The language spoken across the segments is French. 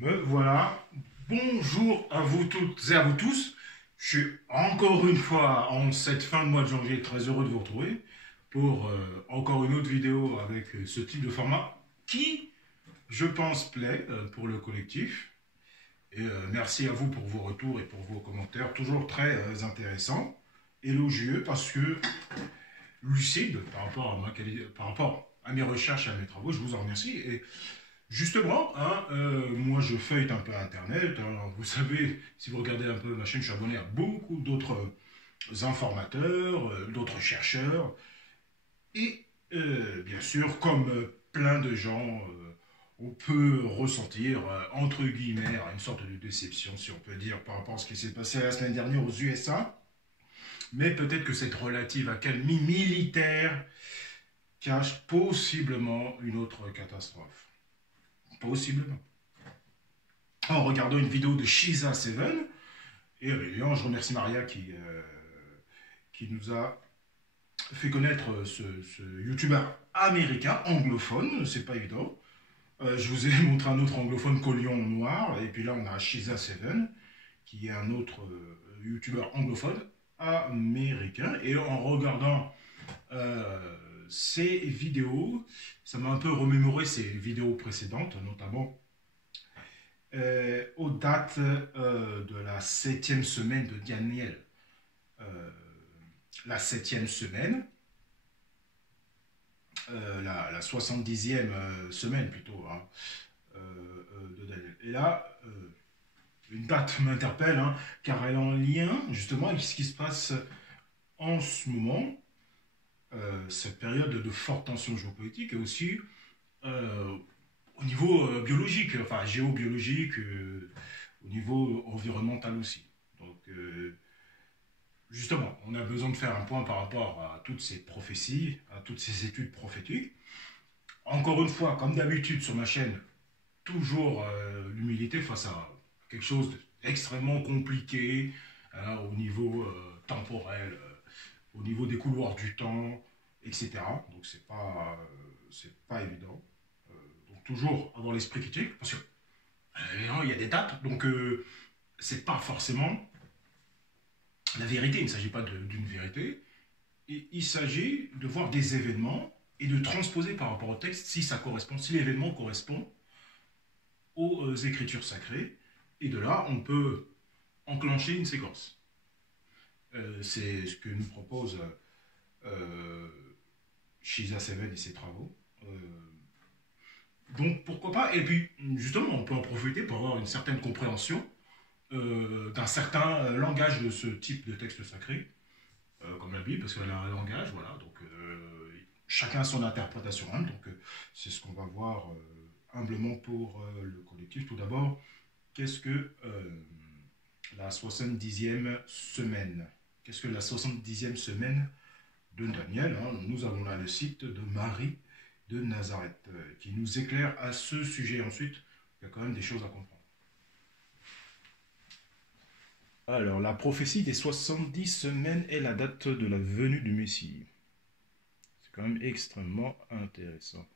Me voilà. Bonjour à vous toutes et à vous tous. Je suis encore une fois en cette fin de mois de janvier très heureux de vous retrouver pour encore une autre vidéo avec ce type de format qui, je pense, plaît pour le collectif. Et merci à vous pour vos retours et pour vos commentaires, toujours très intéressants, élogieux parce que lucide par rapport à par rapport à mes recherches et à mes travaux. Je vous en remercie. Et justement, hein, moi je feuillete un peu Internet. Alors, vous savez, si vous regardez un peu ma chaîne, je suis abonné à beaucoup d'autres informateurs, d'autres chercheurs. Et bien sûr, comme plein de gens, on peut ressentir, entre guillemets, une sorte de déception, si on peut dire, par rapport à ce qui s'est passé la semaine dernière aux USA. Mais peut-être que cette relative accalmie militaire cache possiblement une autre catastrophe. Possiblement. En regardant une vidéo de Shiza Seven, et je remercie Maria qui nous a fait connaître ce youtubeur américain, anglophone, c'est pas évident. Je vous ai montré un autre anglophone qu'au Lion Noir, et puis là on a Shiza Seven, qui est un autre youtubeur anglophone américain, et en regardant ces vidéos, ça m'a un peu remémoré ces vidéos précédentes, notamment aux dates de la 7e semaine de Daniel. La 7e semaine, la 70e semaine plutôt, hein, de Daniel. Et là, une date m'interpelle, hein, car elle est en lien justement avec ce qui se passe en ce moment, cette période de forte tension géopolitique et aussi au niveau biologique, enfin géobiologique, au niveau environnemental aussi. Donc, justement, on a besoin de faire un point par rapport à toutes ces prophéties, à toutes ces études prophétiques. Encore une fois, comme d'habitude sur ma chaîne, toujours l'humilité face à quelque chose d'extrêmement compliqué hein, au niveau temporel, au niveau des couloirs du temps, etc. Donc c'est pas évident. Donc toujours avoir l'esprit critique, parce que il y a des dates, donc c'est pas forcément la vérité. Il ne s'agit pas d'une vérité. Et il s'agit de voir des événements et de transposer par rapport au texte si ça correspond, si l'événement correspond aux écritures sacrées. Et de là, on peut enclencher une séquence. C'est ce que nous propose Shiza Seven et ses travaux. Donc pourquoi pas. Et puis justement, on peut en profiter pour avoir une certaine compréhension d'un certain langage de ce type de texte sacré, comme la Bible, parce qu'elle a un langage, voilà. Donc chacun a son interprétation. Hein, donc c'est ce qu'on va voir humblement pour le collectif. Tout d'abord, qu'est-ce que la 70e semaine? Qu'est-ce que la 70e semaine de Daniel, hein? Nous avons là le site de Marie de Nazareth qui nous éclaire à ce sujet. Ensuite, il y a quand même des choses à comprendre. Alors, la prophétie des 70 semaines est la date de la venue du Messie. C'est quand même extrêmement intéressant.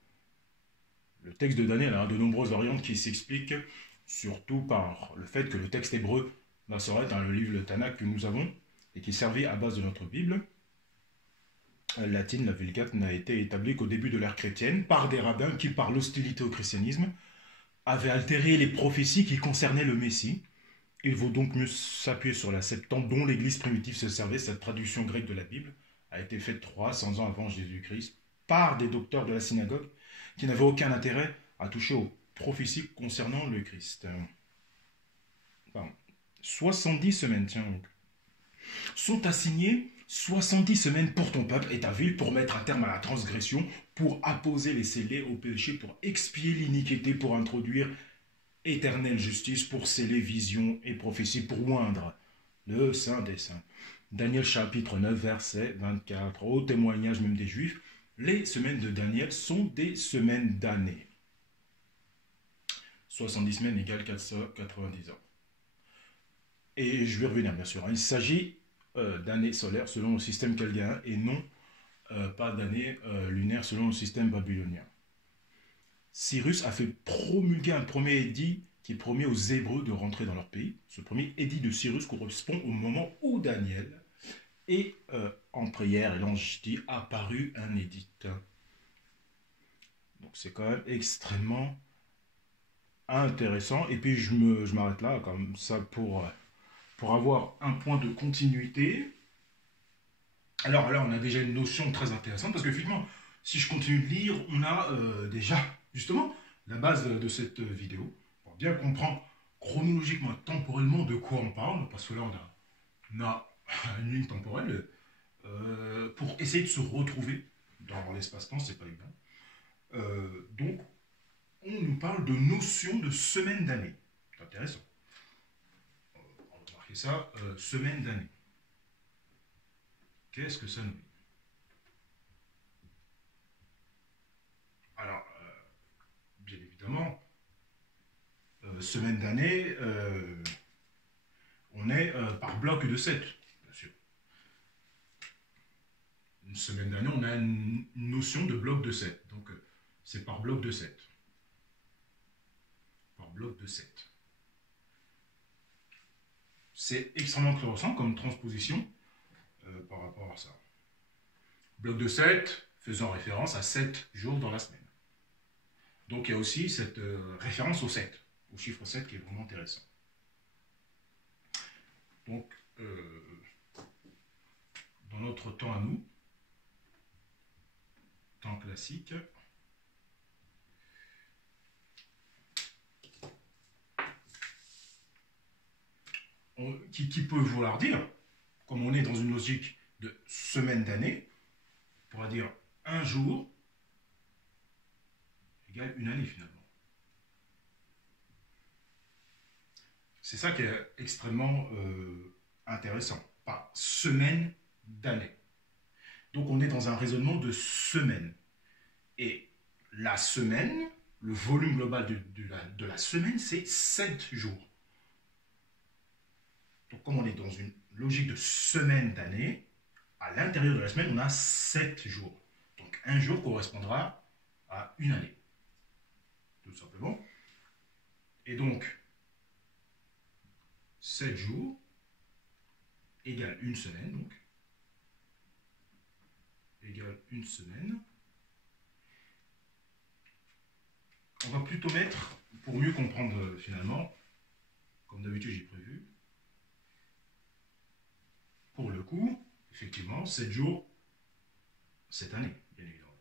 Le texte de Daniel a de nombreuses variantes qui s'expliquent surtout par le fait que le texte hébreu Massoret, hein, le livre, le Tanakh que nous avons, et qui servait à base de notre Bible latine, la Vulgate, n'a été établie qu'au début de l'ère chrétienne par des rabbins qui, par l'hostilité au christianisme, avaient altéré les prophéties qui concernaient le Messie. Il vaut donc mieux s'appuyer sur la Septante dont l'Église primitive se servait. Cette traduction grecque de la Bible a été faite 300 ans avant Jésus-Christ par des docteurs de la synagogue qui n'avaient aucun intérêt à toucher aux prophéties concernant le Christ. Pardon. 70 semaines, tiens, sont assignées 70 semaines pour ton peuple et ta ville pour mettre un terme à la transgression, pour apposer les scellés au péché, pour expier l'iniquité, pour introduire éternelle justice, pour sceller vision et prophétie, pour oindre le Saint des Saints. Daniel chapitre 9, verset 24. Au témoignage même des Juifs, les semaines de Daniel sont des semaines d'années. 70 semaines égale 490 ans. Et je vais revenir bien sûr. Il s'agit d'années solaires selon le système chaldéen et non pas d'années lunaires selon le système babylonien. Cyrus a fait promulguer un premier édit qui promet aux Hébreux de rentrer dans leur pays. Ce premier édit de Cyrus correspond au moment où Daniel est en prière et l'ange dit apparut un édit. Donc c'est quand même extrêmement intéressant. Et puis je m'arrête là comme ça pour avoir un point de continuité. Alors là, on a déjà une notion très intéressante parce que finalement, si je continue de lire, on a déjà justement la base de cette vidéo pour bien comprendre chronologiquement, temporellement de quoi on parle, parce que là, on a une ligne temporelle pour essayer de se retrouver dans l'espace-temps, c'est pas évident. Donc, on nous parle de notion de semaine d'année. C'est intéressant. On va marquer ça, semaine d'année. Qu'est-ce que ça nous dit? Alors, bien évidemment, semaine d'année, on est par bloc de 7, bien sûr. Une semaine d'année, on a une notion de bloc de 7. Donc, c'est par bloc de 7. Par bloc de 7. C'est extrêmement intéressant comme transposition par rapport à ça. Bloc de 7 faisant référence à 7 jours dans la semaine. Donc il y a aussi cette référence au 7, au chiffre 7 qui est vraiment intéressant. Donc, dans notre temps à nous, temps classique, qui peut vouloir dire, comme on est dans une logique de semaine d'année, on pourra dire un jour égale une année finalement. C'est ça qui est extrêmement intéressant, par semaine d'année. Donc on est dans un raisonnement de semaine. Et la semaine, le volume global de la semaine, c'est 7 jours. Donc comme on est dans une logique de semaine d'année, à l'intérieur de la semaine, on a 7 jours. Donc un jour correspondra à une année. Tout simplement. Et donc, 7 jours égale une semaine, donc. Égale une semaine. On va plutôt mettre, pour mieux comprendre finalement, comme d'habitude j'ai prévu, pour le coup, effectivement, 7 jours cette année, bien évidemment.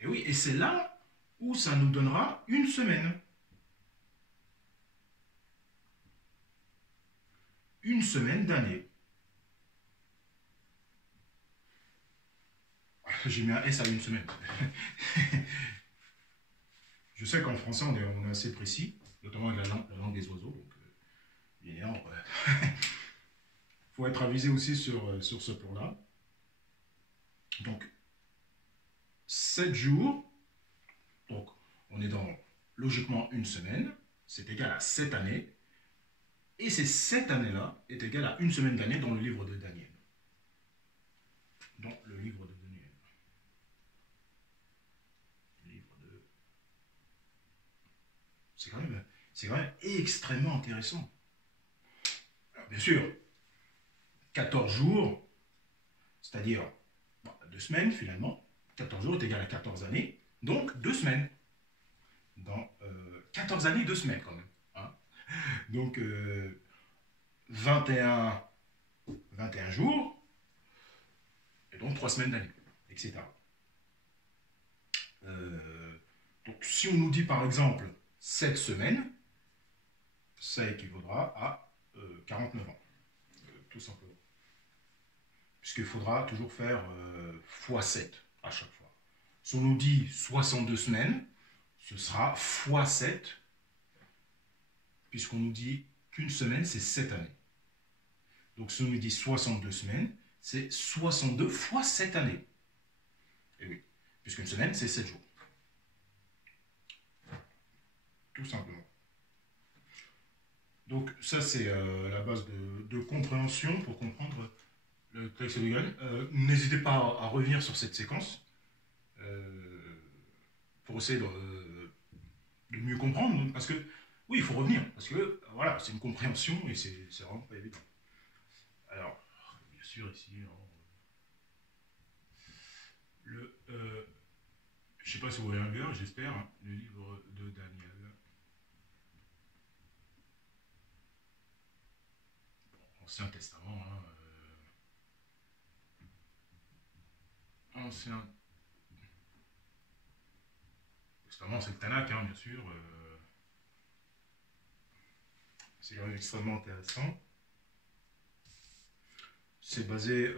Et oui, et c'est là où ça nous donnera une semaine. Une semaine d'année. J'ai mis un S à une semaine. Je sais qu'en français, on est assez précis, notamment avec la langue des oiseaux. Donc, il faut être avisé aussi sur ce plan-là. Donc, 7 jours, donc on est dans logiquement une semaine, c'est égal à 7 années, et ces 7 années-là est égal à une semaine d'année dans le livre de Daniel. Dans le livre de Daniel. C'est quand même extrêmement intéressant. Alors, bien sûr, 14 jours, c'est-à-dire 2 semaines finalement, 14 jours est égal à 14 années, donc 2 semaines. Dans 14 années, 2 semaines quand même. Hein. Donc 21 jours, et donc 3 semaines d'année, etc. Donc si on nous dit par exemple 7 semaines, ça équivaudra à 49 ans, tout simplement. Puisqu'il faudra toujours faire x 7 à chaque fois. Si on nous dit 62 semaines, ce sera x 7, puisqu'on nous dit qu'une semaine, c'est 7 années. Donc si on nous dit 62 semaines, c'est 62 x 7 années. Et oui, puisqu'une semaine, c'est 7 jours. Tout simplement. Donc ça, c'est la base de compréhension pour comprendre le texte de Daniel. N'hésitez pas à revenir sur cette séquence pour essayer de mieux comprendre, parce que, oui, il faut revenir, parce que, voilà, c'est une compréhension, et c'est vraiment pas évident. Alors, bien sûr, ici, je sais pas si vous voyez un bien, j'espère, hein, le livre de Daniel. Ancien Testament, hein, Ancien Testament, c'est le Tanakh, hein, bien sûr. C'est quand même extrêmement intéressant. C'est basé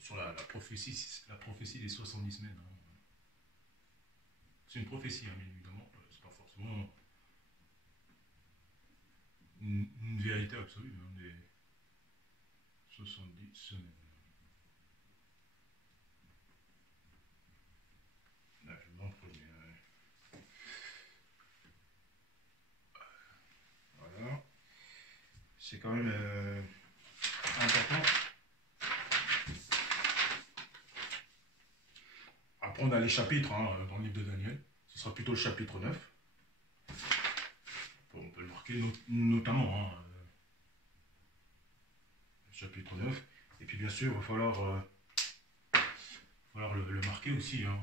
sur la prophétie des 70 semaines. Hein. C'est une prophétie, hein, bien évidemment. C'est pas forcément une vérité absolue, hein, des 70 semaines. Là, je vous montre bien. Voilà. C'est quand même important. Après, on a les chapitres hein, dans le livre de Daniel. Ce sera plutôt le chapitre 9. On peut le marquer notamment. Hein, le chapitre 9. Et puis, bien sûr, il va falloir le marquer aussi. Hein.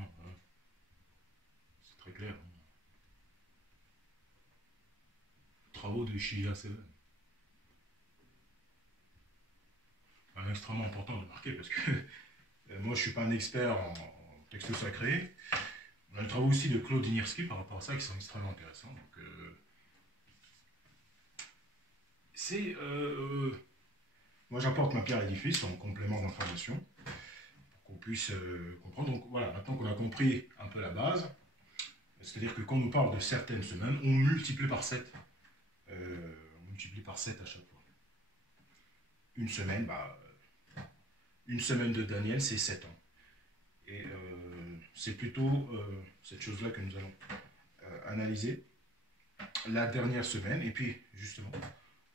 C'est très clair. Hein. Travaux de Shia Seven. Extrêmement important de marquer parce que moi, je ne suis pas un expert en texte sacré. On a le travail aussi de Claude Inirski par rapport à ça qui sont extrêmement intéressants. Donc, moi, j'apporte ma pierre à l'édifice en complément d'information pour qu'on puisse comprendre. Donc, voilà, maintenant qu'on a compris un peu la base, c'est-à-dire que quand on nous parle de certaines semaines, on multiplie par 7. On multiplie par 7 à chaque fois. Une semaine, une semaine de Daniel, c'est 7 ans. Et c'est plutôt cette chose-là que nous allons analyser la dernière semaine. Et puis, justement,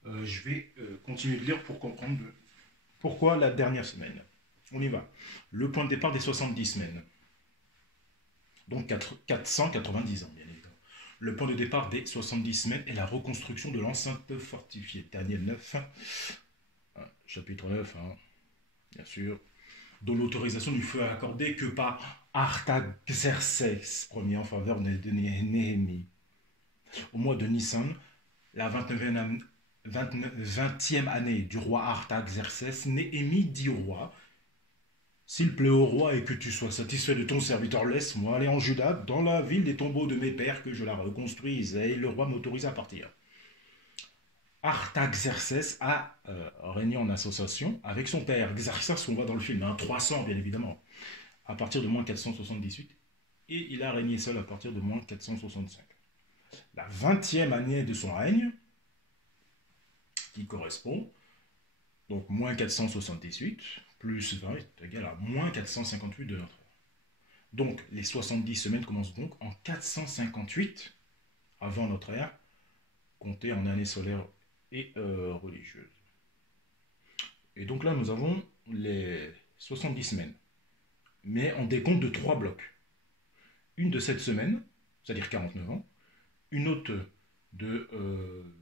je vais continuer de lire pour comprendre pourquoi la dernière semaine. On y va. Le point de départ des 70 semaines. Donc 490 ans, bien évidemment. Le point de départ des 70 semaines est la reconstruction de l'enceinte fortifiée. Daniel 9, chapitre 9, hein, bien sûr, dont l'autorisation ne fut accordée que par Artaxerxès Ier en faveur de Néhémie. Au mois de Nissan, la 20e année du roi Artaxerxès, Néhémie dit au roi: s'il plaît au roi et que tu sois satisfait de ton serviteur, laisse-moi aller en Juda, dans la ville des tombeaux de mes pères, que je la reconstruise. Et le roi m'autorise à partir. Artaxerxès a régné en association avec son père. Xerxès, on voit dans le film, hein, 300 bien évidemment, à partir de moins 478. Et il a régné seul à partir de moins 465. La 20e année de son règne, qui correspond, donc moins 478, plus 20 est égal à moins 458 de notre ère. Donc, les 70 semaines commencent donc en 458 avant notre ère, comptée en années solaires et religieuses. Et donc là, nous avons les 70 semaines, mais en décompte de 3 blocs. Une de 7 semaines, c'est-à-dire 49 ans, une autre de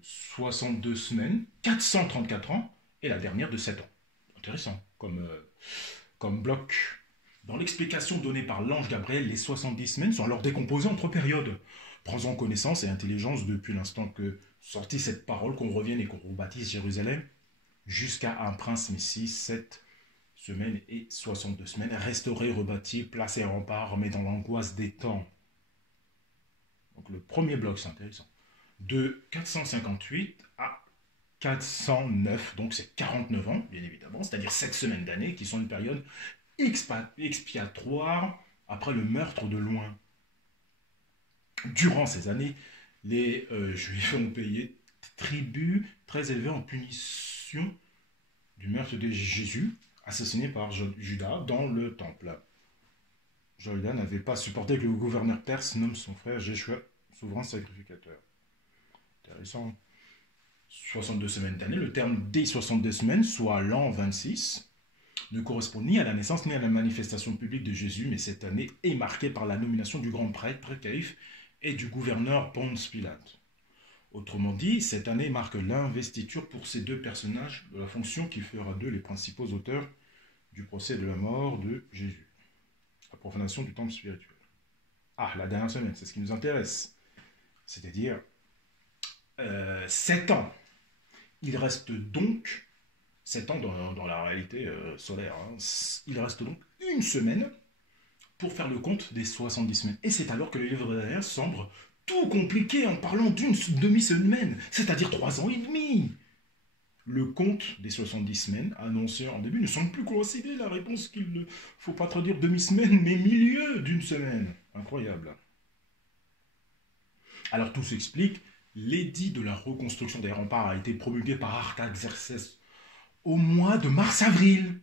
62 semaines, 434 ans, et la dernière de 7 ans. Intéressant comme bloc. Dans l'explication donnée par l'ange Gabriel, les 70 semaines sont alors décomposées entre périodes. Prends-en connaissance et intelligence depuis l'instant que sortit cette parole, qu'on revienne et qu'on rebâtisse Jérusalem, jusqu'à un prince Messie, 7 semaines et 62 semaines, restauré, rebâti, placé en rempart, mais dans l'angoisse des temps. Donc le premier bloc, c'est intéressant. De 458 à 409, donc c'est 49 ans, bien évidemment, c'est-à-dire 7 semaines d'année, qui sont une période expiatoire après le meurtre de Loin. Durant ces années, les Juifs ont payé tribut très élevé en punition du meurtre de Jésus, assassiné par Judas dans le temple. Judas n'avait pas supporté que le gouverneur perse nomme son frère Jéshua souverain sacrificateur. Intéressant. 62 semaines d'année, le terme des 62 semaines, soit l'an 26, ne correspond ni à la naissance ni à la manifestation publique de Jésus, mais cette année est marquée par la nomination du grand prêtre Caïphe et du gouverneur Ponce Pilate. Autrement dit, cette année marque l'investiture pour ces deux personnages de la fonction qui fera d'eux les principaux auteurs du procès de la mort de Jésus. La profanation du temple spirituel. Ah, la dernière semaine, c'est ce qui nous intéresse. C'est-à-dire 7 ans. Il reste donc 7 ans dans la réalité solaire. Hein. Il reste donc une semaine pour faire le compte des 70 semaines. Et c'est alors que le livre d'Anaïas semble tout compliqué en parlant d'une demi-semaine, c'est-à-dire 3 ans et demi. Le compte des 70 semaines annoncé en début ne semble plus coïncider la réponse qu'il ne faut pas traduire demi-semaine, mais milieu d'une semaine. Incroyable. Alors tout s'explique. L'édit de la reconstruction des remparts a été promulgué par Artaxerxès au mois de mars-avril.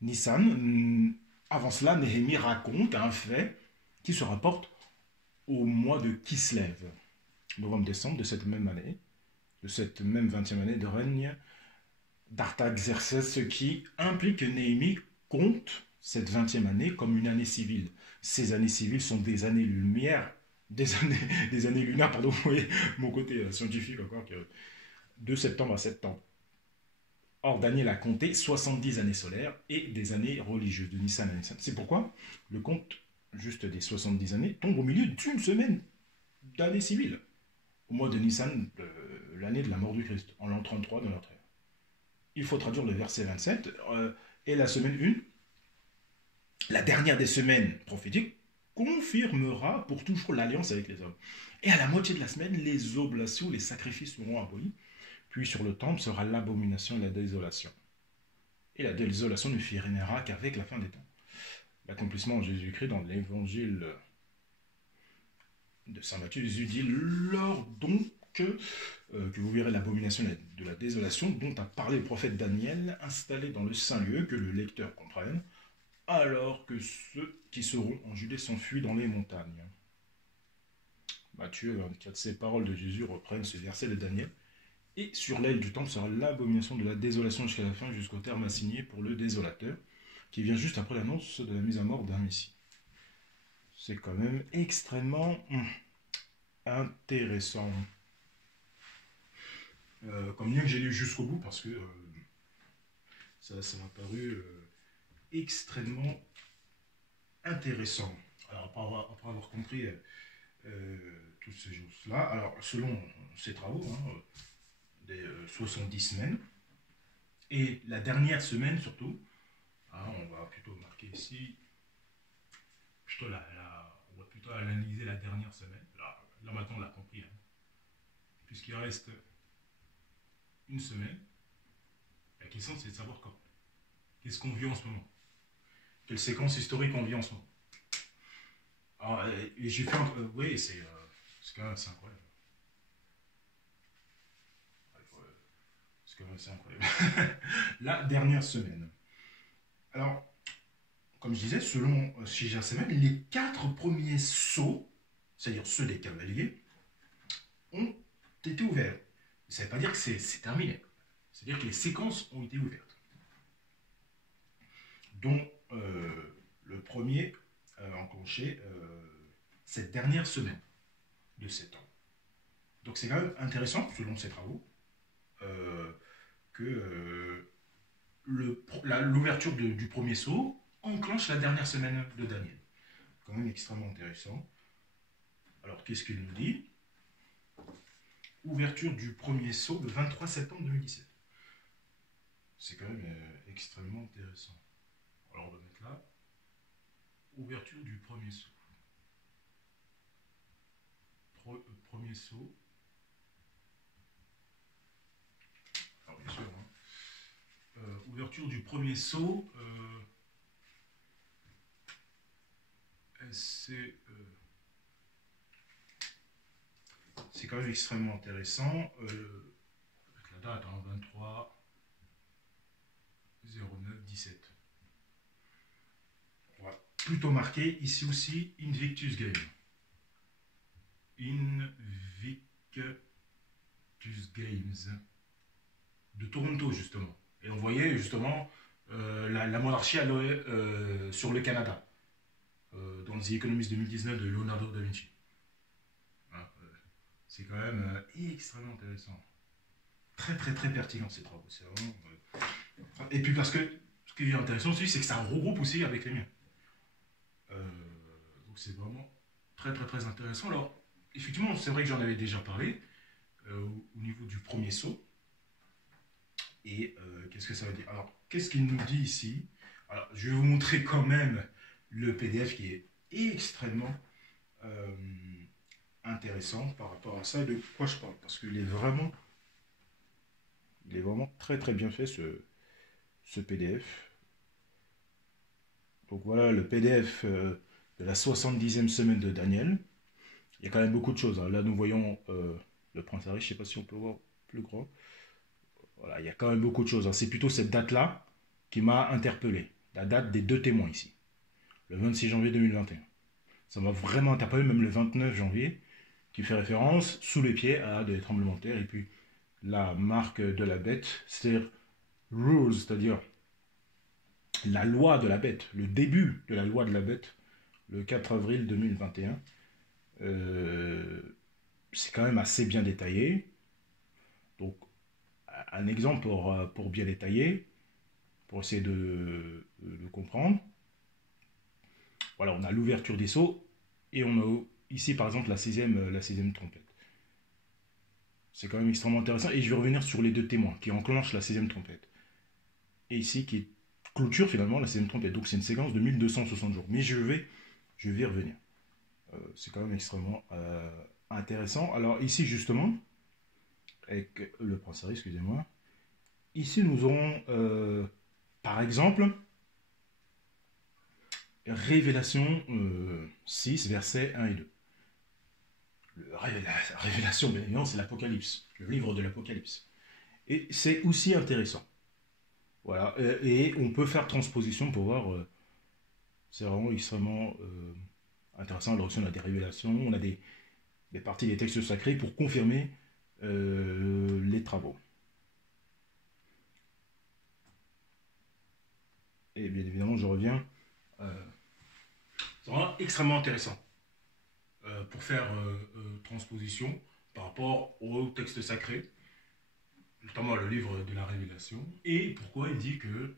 Nissan, avant cela, Néhémie raconte un fait qui se rapporte au mois de Kislev, novembre-décembre de cette même année, de cette même 20e année de règne d'Artaxerxès, ce qui implique que Néhémie compte cette 20e année comme une année civile. Ces années civiles sont des années-lumière, des années lunaires, pardon, vous voyez mon côté scientifique encore, de septembre à septembre. Or, Daniel a compté 70 années solaires et des années religieuses, de Nissan à Nissan. C'est pourquoi le compte juste des 70 années tombe au milieu d'une semaine d'année civile, au mois de Nissan, l'année de la mort du Christ, en l'an 33 de notre ère. Il faut traduire le verset 27, et la semaine 1, la dernière des semaines prophétiques, confirmera pour toujours l'alliance avec les hommes. Et à la moitié de la semaine, les oblations, les sacrifices seront abolis. Puis sur le temple sera l'abomination et la désolation. Et la désolation ne finira qu'avec la fin des temps. L'accomplissement en Jésus-Christ dans l'évangile de Saint Matthieu, Jésus dit, lors donc que vous verrez l'abomination de la désolation dont a parlé le prophète Daniel, installé dans le saint lieu, que le lecteur comprenne, alors que ceux qui seront en Judée s'enfuient dans les montagnes. Matthieu 24, ces paroles de Jésus reprennent ce verset de Daniel. Et sur l'aile du temple sera l'abomination de la désolation jusqu'à la fin, jusqu'au terme assigné pour le désolateur, qui vient juste après l'annonce de la mise à mort d'un Messie. C'est quand même extrêmement intéressant. Comme bien que j'ai lu jusqu'au bout, parce que ça m'a paru extrêmement intéressant. Alors, après avoir compris toutes ces choses-là, alors selon ces travaux, des 70 semaines, et la dernière semaine surtout, on va plutôt marquer ici, on va plutôt analyser la dernière semaine, là maintenant on l'a compris, puisqu'il reste une semaine, la question c'est de savoir quand, qu'est-ce qu'on vit en ce moment, quelle séquence historique on vit en ce moment. Alors, et j'ai fait, oui, c'est quand même assez incroyable. C'est incroyable. La dernière semaine. Alors, comme je disais, selon Shigersemen, les 4 premiers sceaux, c'est-à-dire ceux des cavaliers, ont été ouverts. Ça ne veut pas dire que c'est terminé. C'est-à-dire que les séquences ont été ouvertes. Dont le premier enclenché cette dernière semaine de 7 ans. Donc c'est quand même intéressant, selon ces travaux, que l'ouverture du premier sceau enclenche la dernière semaine de Daniel. Quand même extrêmement intéressant. Alors, qu'est-ce qu'il nous dit? Ouverture du premier sceau le 23 septembre 2017. C'est quand même extrêmement intéressant. Alors, on va mettre là. Ouverture du premier sceau. Premier sceau. Alors, bien sûr, ouverture du premier sceau, c'est quand même extrêmement intéressant. Avec la date, 23 09 17. On va plutôt marquer ici aussi Invictus Game. Invictus Games de Toronto, justement. Et on voyait justement la monarchie sur le Canada, dans The Economist 2019 de Leonardo da Vinci. C'est quand même extrêmement intéressant. Très très très pertinent ces travaux. C'est vraiment, et puis parce que ce qui est intéressant aussi, c'est que ça regroupe aussi avec les miens. Donc c'est vraiment très très très intéressant. Alors, effectivement, c'est vrai que j'en avais déjà parlé au niveau du premier saut. Et qu'est-ce que ça veut dire? Alors, qu'est-ce qu'il nous dit ici? Alors, je vais vous montrer quand même le PDF qui est extrêmement euh, intéressant par rapport à ça. De quoi je parle? Parce qu'il est vraiment très très bien fait ce PDF. Donc voilà le PDF de la 70e semaine de Daniel. Il y a quand même beaucoup de choses, hein. Là, nous voyons le prince Harry. Je ne sais pas si on peut voir plus grand. Voilà, il y a quand même beaucoup de choses, hein. C'est plutôt cette date-là qui m'a interpellé. La date des deux témoins ici. Le 26 janvier 2021. Ça m'a vraiment interpellé, même le 29 janvier, qui fait référence sous les pieds à des tremblements de terre. Et puis la marque de la bête, c'est-à-dire rules, c'est-à-dire la loi de la bête, le début de la loi de la bête, le 4 avril 2021. C'est quand même assez bien détaillé. Donc, un exemple pour bien détailler, pour essayer de comprendre. Voilà, on a l'ouverture des seaux et on a ici, par exemple, la sixième trompette. C'est quand même extrêmement intéressant. Et je vais revenir sur les deux témoins qui enclenchent la sixième trompette. Et ici, qui clôture finalement la sixième trompette. Donc, c'est une séquence de 1260 jours. Mais je vais y revenir. C'est quand même extrêmement intéressant. Alors, ici, justement, avec le prince Harry, excusez-moi. Ici, nous aurons, par exemple, Révélation 6, versets 1 et 2. Révélation, bien évidemment, c'est l'Apocalypse, le livre de l'Apocalypse. Et c'est aussi intéressant. Voilà, et on peut faire transposition pour voir, c'est vraiment extrêmement intéressant. Alors aussi, on a des révélations, on a des parties des textes sacrés pour confirmer les travaux. Et bien évidemment, je reviens. C'est vraiment extrêmement intéressant pour faire transposition par rapport au texte sacré, notamment le livre de la Révélation, et pourquoi il dit que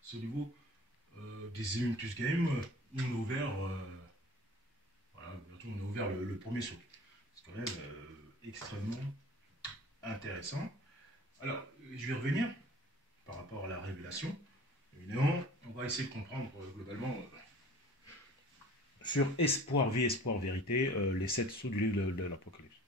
ce niveau des Olympus Games, on a ouvert, voilà, on a ouvert le premier saut. C'est quand même extrêmement intéressant. Alors, je vais revenir par rapport à la Révélation. Évidemment, on va essayer de comprendre globalement sur espoir, vie, espoir, vérité, les 7 sceaux du livre de l'Apocalypse.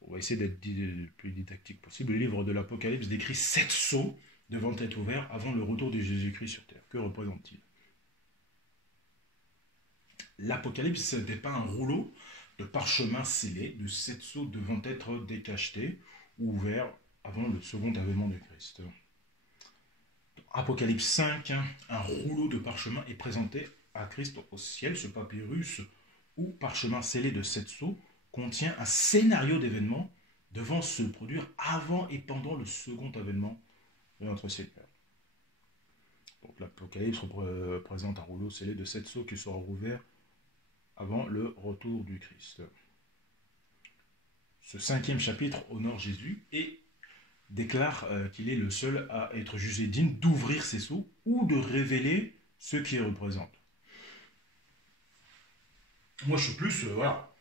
On va essayer d'être le plus didactique possible. Le livre de l'Apocalypse décrit 7 sceaux devant être ouverts avant le retour de Jésus-Christ sur terre. Que représente-t-il? L'Apocalypse, ce n'était pas un rouleau de parchemin scellé de 7 sceaux devant être décachetés ou ouverts avant le second avènement de Christ. Apocalypse 5, un rouleau de parchemin est présenté à Christ au ciel. Ce papyrus ou parchemin scellé de 7 sceaux contient un scénario d'événements devant se produire avant et pendant le second avènement de notre Seigneur. Donc l'Apocalypse représente un rouleau scellé de 7 sceaux qui sera rouvert avant le retour du Christ. Ce 5e chapitre honore Jésus et déclare qu'il est le seul à être jugé digne d'ouvrir ses sceaux ou de révéler ce qu'il représente. Moi, je suis plus, voilà,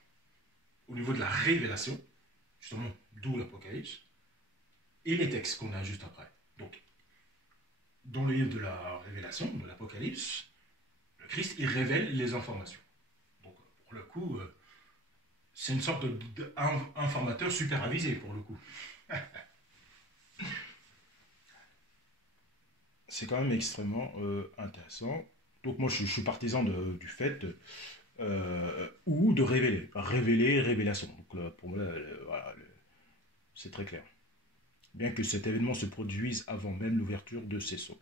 au niveau de la révélation, justement, d'où l'Apocalypse, et les textes qu'on a juste après. Donc, dans le livre de la Révélation, de l'Apocalypse, le Christ, il révèle les informations. Donc, pour le coup, c'est une sorte d'informateur super avisé, pour le coup. C'est quand même extrêmement intéressant. Donc, moi, je suis partisan du fait ou de révéler. Révéler, révélation. Donc, là, pour moi, voilà, c'est très clair. Bien que cet événement se produise avant même l'ouverture de ces sceaux.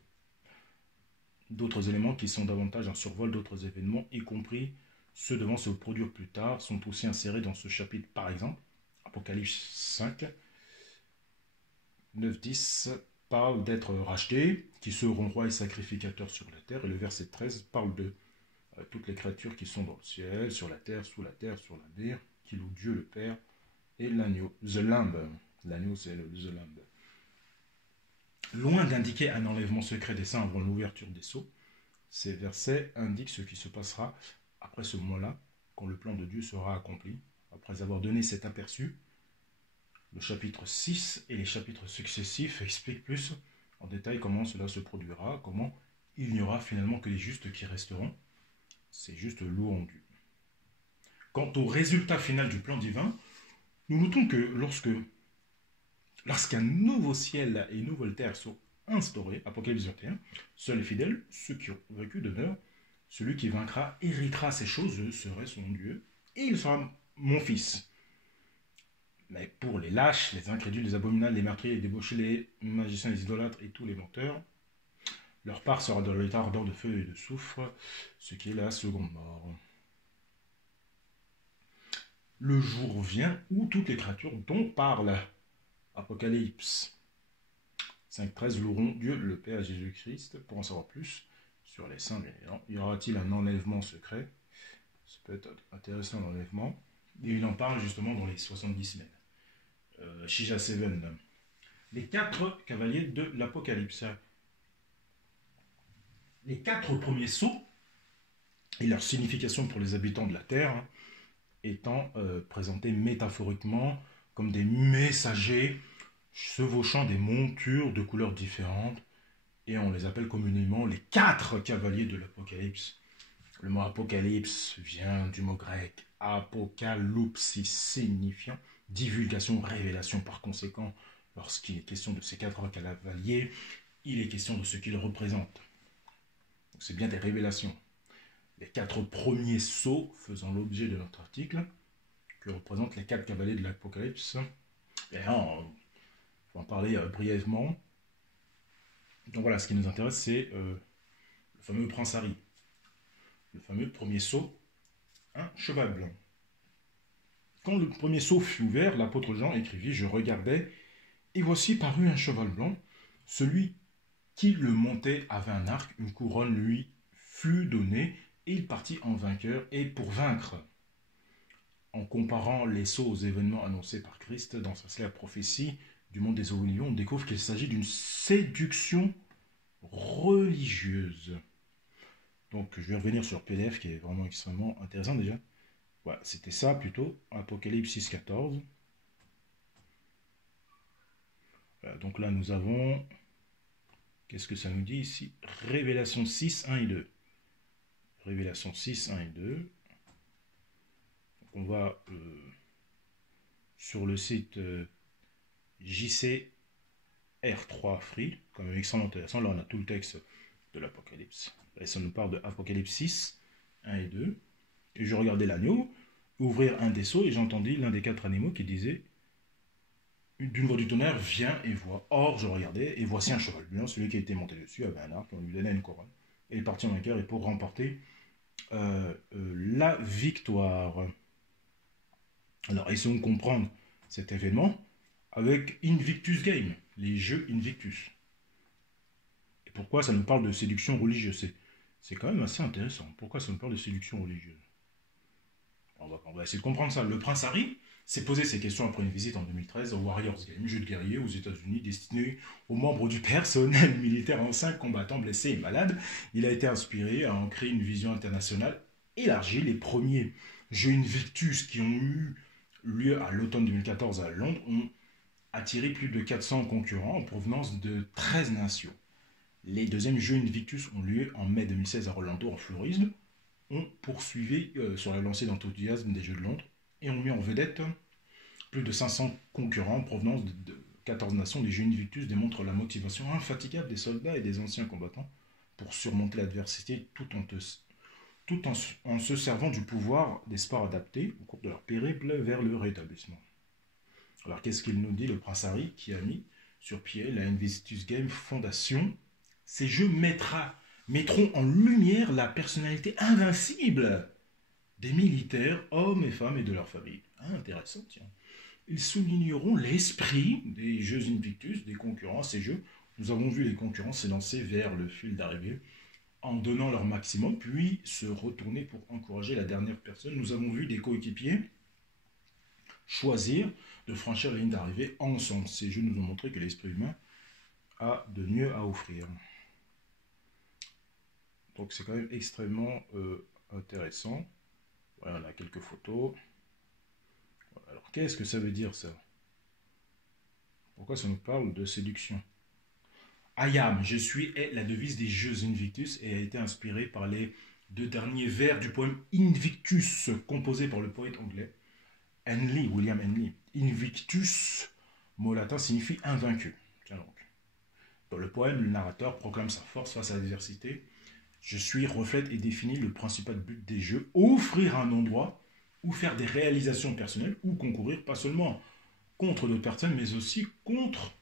D'autres éléments qui sont davantage un survol d'autres événements, y compris ceux devant se produire plus tard, sont aussi insérés dans ce chapitre. Par exemple, Apocalypse 5, 9, 10 parle d'être rachetés, qui seront rois et sacrificateurs sur la terre, et le verset 13 parle de toutes les créatures qui sont dans le ciel, sur la terre, sous la mer, qui louent Dieu le Père et l'agneau. The Lamb. L'agneau, c'est The Lamb. Loin d'indiquer un enlèvement secret des saints avant l'ouverture des sceaux, ces versets indiquent ce qui se passera après ce moment-là, quand le plan de Dieu sera accompli. Après avoir donné cet aperçu, le chapitre 6 et les chapitres successifs expliquent plus en détail comment cela se produira, comment il n'y aura finalement que les justes qui resteront. C'est juste louange. Quant au résultat final du plan divin, nous notons que lorsqu'un nouveau ciel et une nouvelle terre sont instaurés, Apocalypse 21, seuls les fidèles, ceux qui ont vaincu, demeurent. Celui qui vaincra héritera ces choses, je serai son Dieu, et il sera mon fils. Mais pour les lâches, les incrédules, les abominables, les meurtriers, les débauchés, les magiciens, les idolâtres et tous les menteurs, leur part sera dans l'état ardent de feu et de soufre, ce qui est la seconde mort. Le jour vient où toutes les créatures dont parle Apocalypse 5.13 loueront Dieu le Père et Jésus-Christ. Pour en savoir plus sur les saints, bien évidemment, y aura-t-il un enlèvement secret? Ça peut être intéressant, l'enlèvement. Et il en parle justement dans les 70 semaines. Shija 7. Les 4 cavaliers de l'Apocalypse. Les 4 premiers sceaux et leur signification pour les habitants de la terre étant présentés métaphoriquement comme des messagers chevauchant des montures de couleurs différentes, et on les appelle communément les 4 cavaliers de l'Apocalypse. Le mot Apocalypse vient du mot grec apokalypsis, signifiant divulgation, révélation. Par conséquent, lorsqu'il est question de ces 4 cavaliers, il est question de ce qu'ils représentent. C'est bien des révélations. Les 4 premiers sceaux faisant l'objet de notre article, que représentent les 4 cavaliers de l'Apocalypse. Et on va en parler brièvement. Donc voilà, ce qui nous intéresse, c'est le fameux prince Harry. Le fameux premier sceau, un cheval blanc. Quand le premier sceau fut ouvert, l'apôtre Jean écrivit « Je regardais, et voici parut un cheval blanc. Celui qui le montait avait un arc, une couronne lui fut donnée, et il partit en vainqueur et pour vaincre. » En comparant les sceaux aux événements annoncés par Christ dans sa célèbre prophétie du monde des Oliviers, on découvre qu'il s'agit d'une séduction religieuse. Donc je vais revenir sur PDF qui est vraiment extrêmement intéressant déjà. Voilà, c'était ça plutôt, Apocalypse 6.14. Voilà, donc là nous avons, qu'est-ce que ça nous dit ici? Révélation 6, 1 et 2. Révélation 6, 1 et 2. Donc on va sur le site JCR3 Free, quand même extrêmement intéressant. Là on a tout le texte de l'Apocalypse. Et ça nous parle de Apocalypse 6, 1 et 2. Et je regardais l'agneau ouvrir un des sceaux et j'entendis l'un des 4 animaux qui disait d'une voix du tonnerre, viens et vois. Or, je regardais et voici un cheval blanc, celui qui a été monté dessus avait un arc, on lui donnait une couronne. Et il partit en vainqueur et pour remporter la victoire. Alors, essayons de comprendre cet événement avec Invictus Game, les jeux Invictus. Et pourquoi ça nous parle de séduction religieuse? C'est quand même assez intéressant. Pourquoi ça nous parle de séduction religieuse? On va essayer de comprendre ça. Le prince Harry s'est posé ces questions après une visite en 2013 au Warriors Game, jeu de guerrier aux États-Unis destiné aux membres du personnel militaire en 5 combattants blessés et malades. Il a été inspiré à en créer une vision internationale élargie. Les premiers jeux Invictus qui ont eu lieu à l'automne 2014 à Londres ont attiré plus de 400 concurrents en provenance de 13 nations. Les deuxièmes jeux Invictus ont lieu en mai 2016 à Orlando, en Floride. On poursuivi sur la lancée d'enthousiasme des Jeux de Londres et ont mis en vedette plus de 500 concurrents en provenance de 14 nations. Les Jeux Invictus démontrent la motivation infatigable des soldats et des anciens combattants pour surmonter l'adversité tout en se servant du pouvoir des sports adaptés au cours de leur périple vers le rétablissement. Alors qu'est-ce qu'il nous dit, le prince Harry, qui a mis sur pied la Invictus Game Foundation? Ces jeux mettront en lumière la personnalité invincible des militaires, hommes et femmes et de leurs familles. Ah, intéressant, tiens. Ils souligneront l'esprit des jeux Invictus, des concurrents à ces jeux. Nous avons vu les concurrents s'élancer vers le fil d'arrivée en donnant leur maximum, puis se retourner pour encourager la dernière personne. Nous avons vu des coéquipiers choisir de franchir la ligne d'arrivée ensemble. Ces jeux nous ont montré que l'esprit humain a de mieux à offrir. Donc c'est quand même extrêmement intéressant. Voilà, on a quelques photos. Alors qu'est-ce que ça veut dire ça? Pourquoi ça nous parle de séduction? I am, je suis, est la devise des Jeux Invictus et a été inspirée par les 2 derniers vers du poème Invictus, composé par le poète anglais Henley, William Henley. Invictus, mot latin, signifie invaincu. Tiens donc. Dans le poème, le narrateur proclame sa force face à l'adversité. Je suis reflète et définit le principal but des jeux, offrir un endroit où faire des réalisations personnelles ou concourir pas seulement contre d'autres personnes, mais aussi contre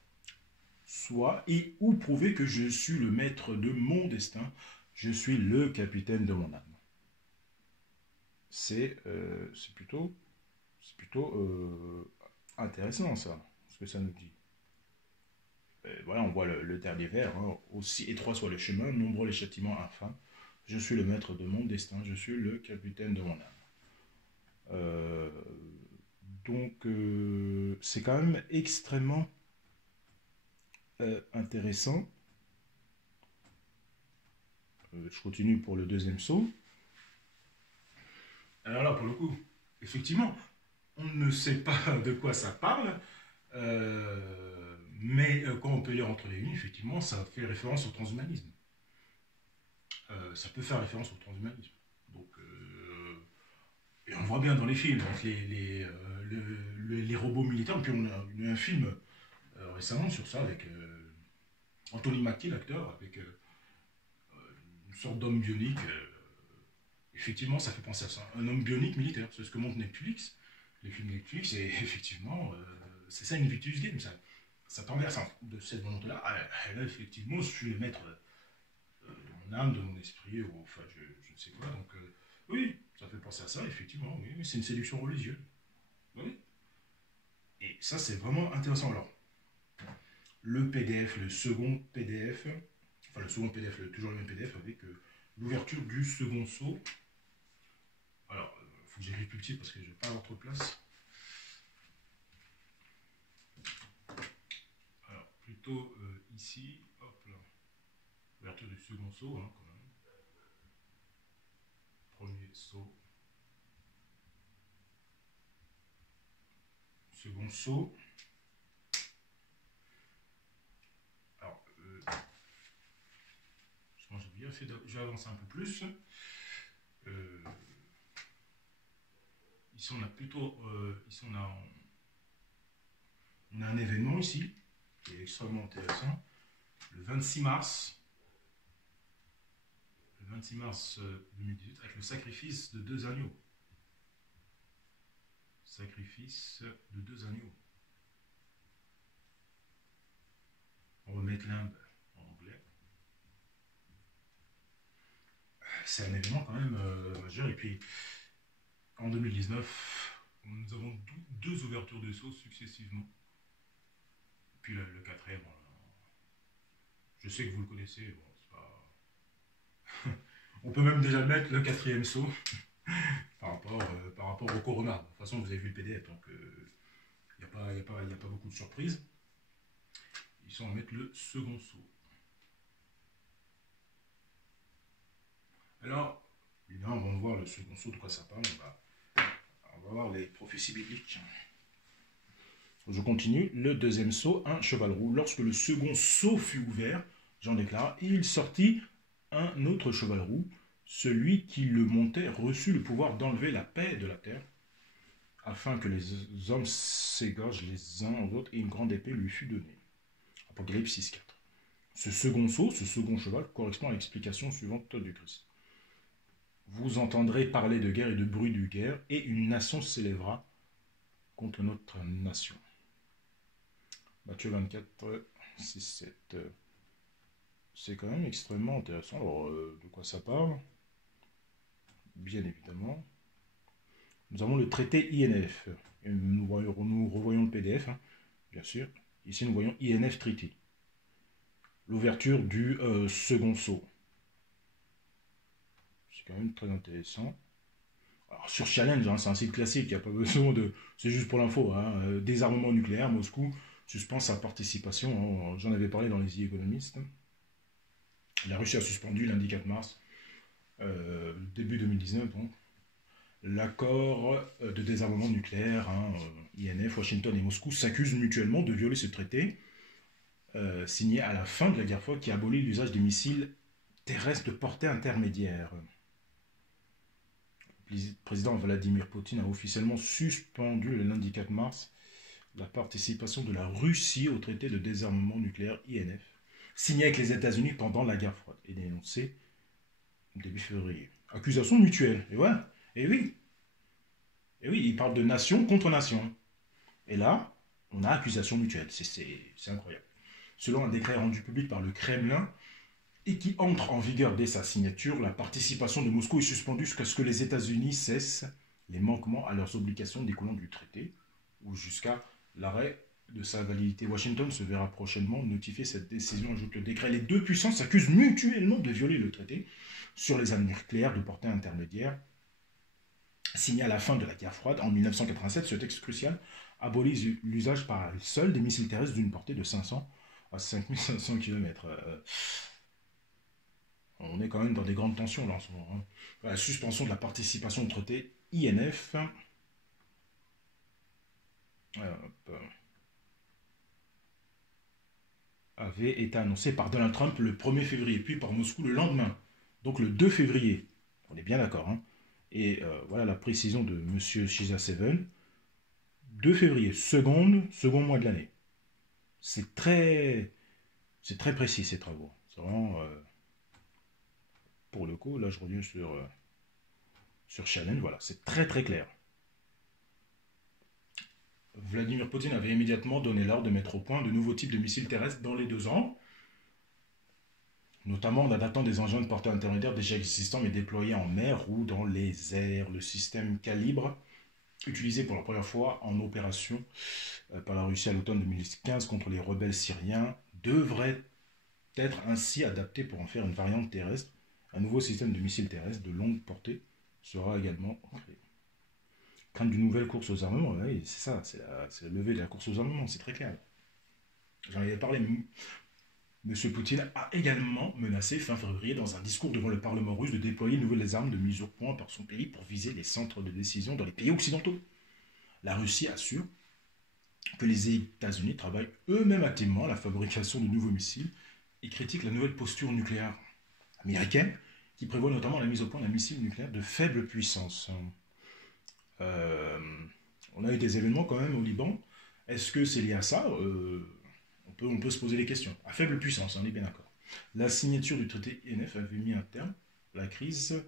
soi et ou prouver que je suis le maître de mon destin, je suis le capitaine de mon âme. C'est plutôt intéressant ça, ce que ça nous dit. Voilà, on voit le dernier vers, hein. Aussi étroit soit le chemin, nombreux les châtiments infâmes. Je suis le maître de mon destin, je suis le capitaine de mon âme. Donc, c'est quand même extrêmement intéressant. Je continue pour le deuxième saut. Alors là, pour le coup, effectivement, on ne sait pas de quoi ça parle, mais quand on peut lire entre les lignes, effectivement, ça fait référence au transhumanisme. Ça peut faire référence au transhumanisme. Donc, et on voit bien dans les films, avec les robots militaires. Et puis on a eu un film récemment sur ça avec Anthony Mackie, l'acteur, avec une sorte d'homme bionique. Effectivement, ça fait penser à ça. Un homme bionique militaire, c'est ce que montre Netflix, les films Netflix, et effectivement, c'est ça une Invictus Game, ça t'enverse de cette volonté-là. Là, effectivement, je suis le maître de mon âme, de mon esprit, ou enfin, je ne sais quoi. Donc, oui, ça fait penser à ça, effectivement, oui, c'est une séduction religieuse. Oui. Et ça, c'est vraiment intéressant. Alors, le PDF, le second PDF, enfin, le second PDF, toujours le même PDF, avec l'ouverture du second saut. Alors, il faut que j'écrive plus petit parce que je ne vais pas avoir trop de place. Alors, plutôt ici, hop là. Ouverture du second saut, hein, quand même. Premier saut. Second saut. Alors, je pense que j'ai bien fait, je vais avancer un peu plus. Ici, on a plutôt, ici on a un événement ici qui est extrêmement intéressant. Le 26 mars 2018, avec le sacrifice de 2 agneaux. Sacrifice de 2 agneaux. On va mettre l'Inde en anglais. C'est un événement quand même majeur. Et puis, en 2019, nous avons 2 ouvertures de saut successivement. Puis le quatrième, je sais que vous le connaissez, bon, c'est pas... On peut même déjà mettre le 4e saut par rapport au Corona. De toute façon, vous avez vu le PDF, donc il n'y a pas beaucoup de surprises. Ici, on va mettre le second saut. Alors, évidemment, on va voir le second saut, de quoi ça parle. On va voir les prophéties bibliques. Je continue. Le deuxième saut, un cheval roux. Lorsque le second saut fut ouvert, Jean déclara, il sortit un autre cheval roux. Celui qui le montait reçut le pouvoir d'enlever la paix de la terre, afin que les hommes s'égorgent les uns aux autres, et une grande épée lui fut donnée. Apocalypse 6.4. Ce second saut, ce second cheval, correspond à l'explication suivante du Christ. Vous entendrez parler de guerre et de bruit de guerre, et une nation s'élèvera contre notre nation. Matthieu 24, 6, 7. C'est quand même extrêmement intéressant. Alors, de quoi ça parle? Bien évidemment. Nous avons le traité INF. Nous revoyons le PDF, hein, bien sûr. Ici, nous voyons INF Treaty. L'ouverture du second saut. C'est quand même très intéressant. Alors, sur Challenge, hein, c'est un site classique, il n'y a pas besoin de... C'est juste pour l'info, hein, désarmement nucléaire, Moscou suspend sa participation, hein, j'en avais parlé dans les The Economist. La Russie a suspendu lundi 4 mars, début 2019, donc, l'accord de désarmement nucléaire, hein, INF, Washington et Moscou s'accusent mutuellement de violer ce traité signé à la fin de la guerre froide qui abolit l'usage des missiles terrestres de portée intermédiaire. Le président Vladimir Poutine a officiellement suspendu le lundi 4 mars la participation de la Russie au traité de désarmement nucléaire INF, signé avec les États-Unis pendant la guerre froide et dénoncé début février. Accusation mutuelle. Et ouais, et oui. Et oui, il parle de nation contre nation. Et là, on a accusation mutuelle. C'est incroyable. Selon un décret rendu public par le Kremlin et qui entre en vigueur dès sa signature, la participation de Moscou est suspendue jusqu'à ce que les États-Unis cessent les manquements à leurs obligations découlant du traité ou jusqu'à l'arrêt de sa validité. Washington se verra prochainement notifier cette décision, ajoute le décret. Les deux puissances s'accusent mutuellement de violer le traité sur les armes nucléaires de portée intermédiaire. Signé à la fin de la guerre froide en 1987, ce texte crucial abolit l'usage par elle seule des missiles terrestres d'une portée de 500 à 5500 km. On est quand même dans des grandes tensions là en ce moment. Hein. La suspension de la participation au traité INF. Avait été annoncé par Donald Trump le 1er février, puis par Moscou le lendemain. Donc le 2 février. On est bien d'accord. Hein. Et voilà la précision de M. Shiza7. 2 février, second mois de l'année. C'est très précis ces travaux. C'est vraiment, pour le coup, là je reviens sur Challenge, voilà, c'est très clair. Vladimir Poutine avait immédiatement donné l'ordre de mettre au point de nouveaux types de missiles terrestres dans les 2 ans, notamment en adaptant des engins de portée intermédiaire déjà existants mais déployés en mer ou dans les airs. Le système Calibre, utilisé pour la première fois en opération par la Russie à l'automne 2015 contre les rebelles syriens, devrait être ainsi adapté pour en faire une variante terrestre. Un nouveau système de missiles terrestres de longue portée sera également créé. Crainte d'une nouvelle course aux armements, oui, c'est ça, c'est la levée de la course aux armements, c'est très clair. J'en avais parlé. M. Poutine a également menacé fin février dans un discours devant le Parlement russe de déployer de nouvelles armes de mise au point par son pays pour viser les centres de décision dans les pays occidentaux. La Russie assure que les États-Unis travaillent eux-mêmes activement à la fabrication de nouveaux missiles et critique la nouvelle posture nucléaire américaine qui prévoit notamment la mise au point d'un missile nucléaire de faible puissance. On a eu des événements quand même au Liban. Est-ce que c'est lié à ça on peut se poser des questions. À faible puissance, on est bien d'accord. La signature du traité INF avait mis un terme à la crise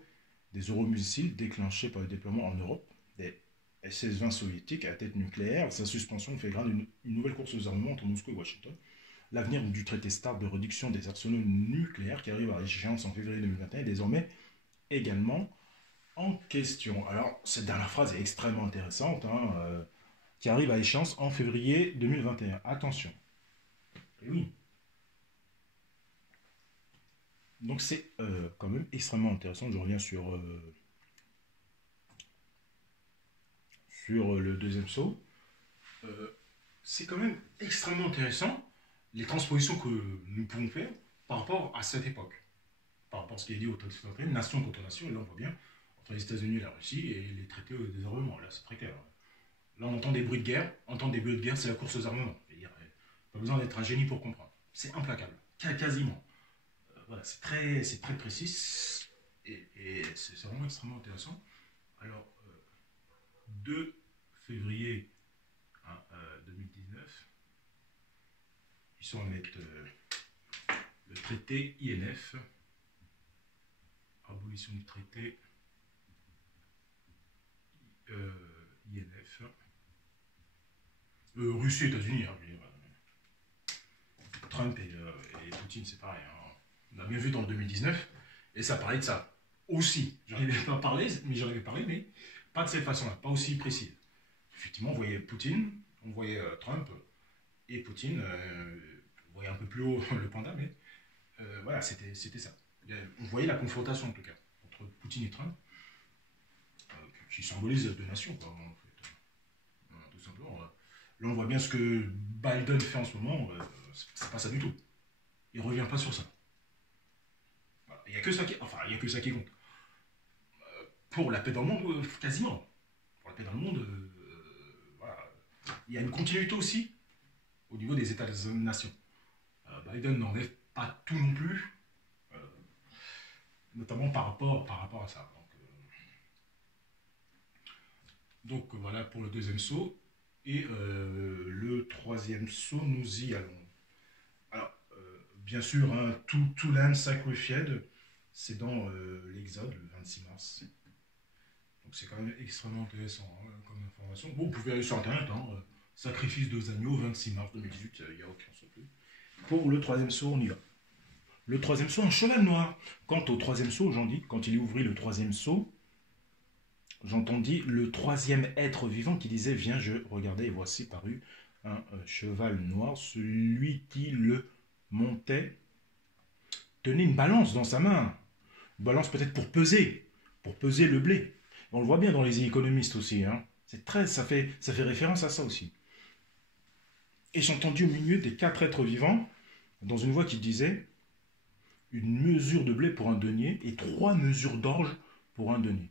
des euromissiles déclenchée par le déploiement en Europe des SS-20 soviétiques à tête nucléaire. Sa suspension fait grâce à une nouvelle course aux armements entre Moscou et Washington. L'avenir du traité START de réduction des arsenaux nucléaires qui arrive à échéance en février 2021 est désormais également en question. Alors, cette dernière phrase est extrêmement intéressante, hein, qui arrive à échéance en février 2021. Attention. Et oui. Donc c'est quand même extrêmement intéressant. Je reviens sur le deuxième saut. C'est quand même extrêmement intéressant les transpositions que nous pouvons faire par rapport à cette époque. Par rapport à ce qui est dit au traité de nation contre nation. Et là on voit bien entre les États-Unis et la Russie et les traités de désarmement. Là c'est très clair. Là on entend des bruits de guerre. Entendre des bruits de guerre, c'est la course aux armements. Pas besoin d'être un génie pour comprendre. C'est implacable. Quasiment. Voilà, c'est très précis et c'est vraiment extrêmement intéressant. Alors, 2 février 2019, ils sont à mettre le traité INF, abolition du traité INF, Russie, États-Unis, hein, Trump et Poutine, c'est pareil. Hein. On a bien vu dans le 2019, et ça parlait de ça aussi. J'en avais pas parlé, mais pas de cette façon-là, pas aussi précise. Effectivement, on voyait Poutine, on voyait Trump et Poutine, on voyait un peu plus haut le panda, mais voilà, c'était ça. On voyait la confrontation en tout cas entre Poutine et Trump, qui symbolise deux nations, quoi, en fait. Tout simplement. Là, on voit bien ce que Biden fait en ce moment, c'est pas ça du tout. Il revient pas sur ça. Voilà. Il n'y a que ça qui, enfin, il y a que ça qui compte. Pour la paix dans le monde, quasiment. Pour la paix dans le monde, voilà. Il y a une continuité aussi au niveau des États-nations. Biden n'enlève pas tout non plus, notamment par rapport à ça. Donc voilà pour le deuxième saut. Et le troisième saut, nous y allons. Alors, bien sûr, hein, tout Land Sacrified, c'est dans l'Exode, le 26 mars. Donc c'est quand même extrêmement intéressant, hein, comme information. Bon, vous pouvez aller sur Internet, hein, sacrifice de agneaux, 26 mars 2018, il n'y a aucun souci. Pour le troisième saut, on y va. Le troisième saut, un cheval noir. Quant au troisième saut, j'en dis, quand il ouvrit le troisième saut, j'entendis le troisième être vivant qui disait « Viens, je regardais, et voici paru un cheval noir. Celui qui le montait tenait une balance dans sa main. Une balance peut-être pour peser le blé. On le voit bien dans les économistes aussi. Hein. Ça fait référence à ça aussi. Et j'entendis au milieu des quatre êtres vivants, dans une voix qui disait « Une mesure de blé pour un denier et 3 mesures d'orge pour un denier.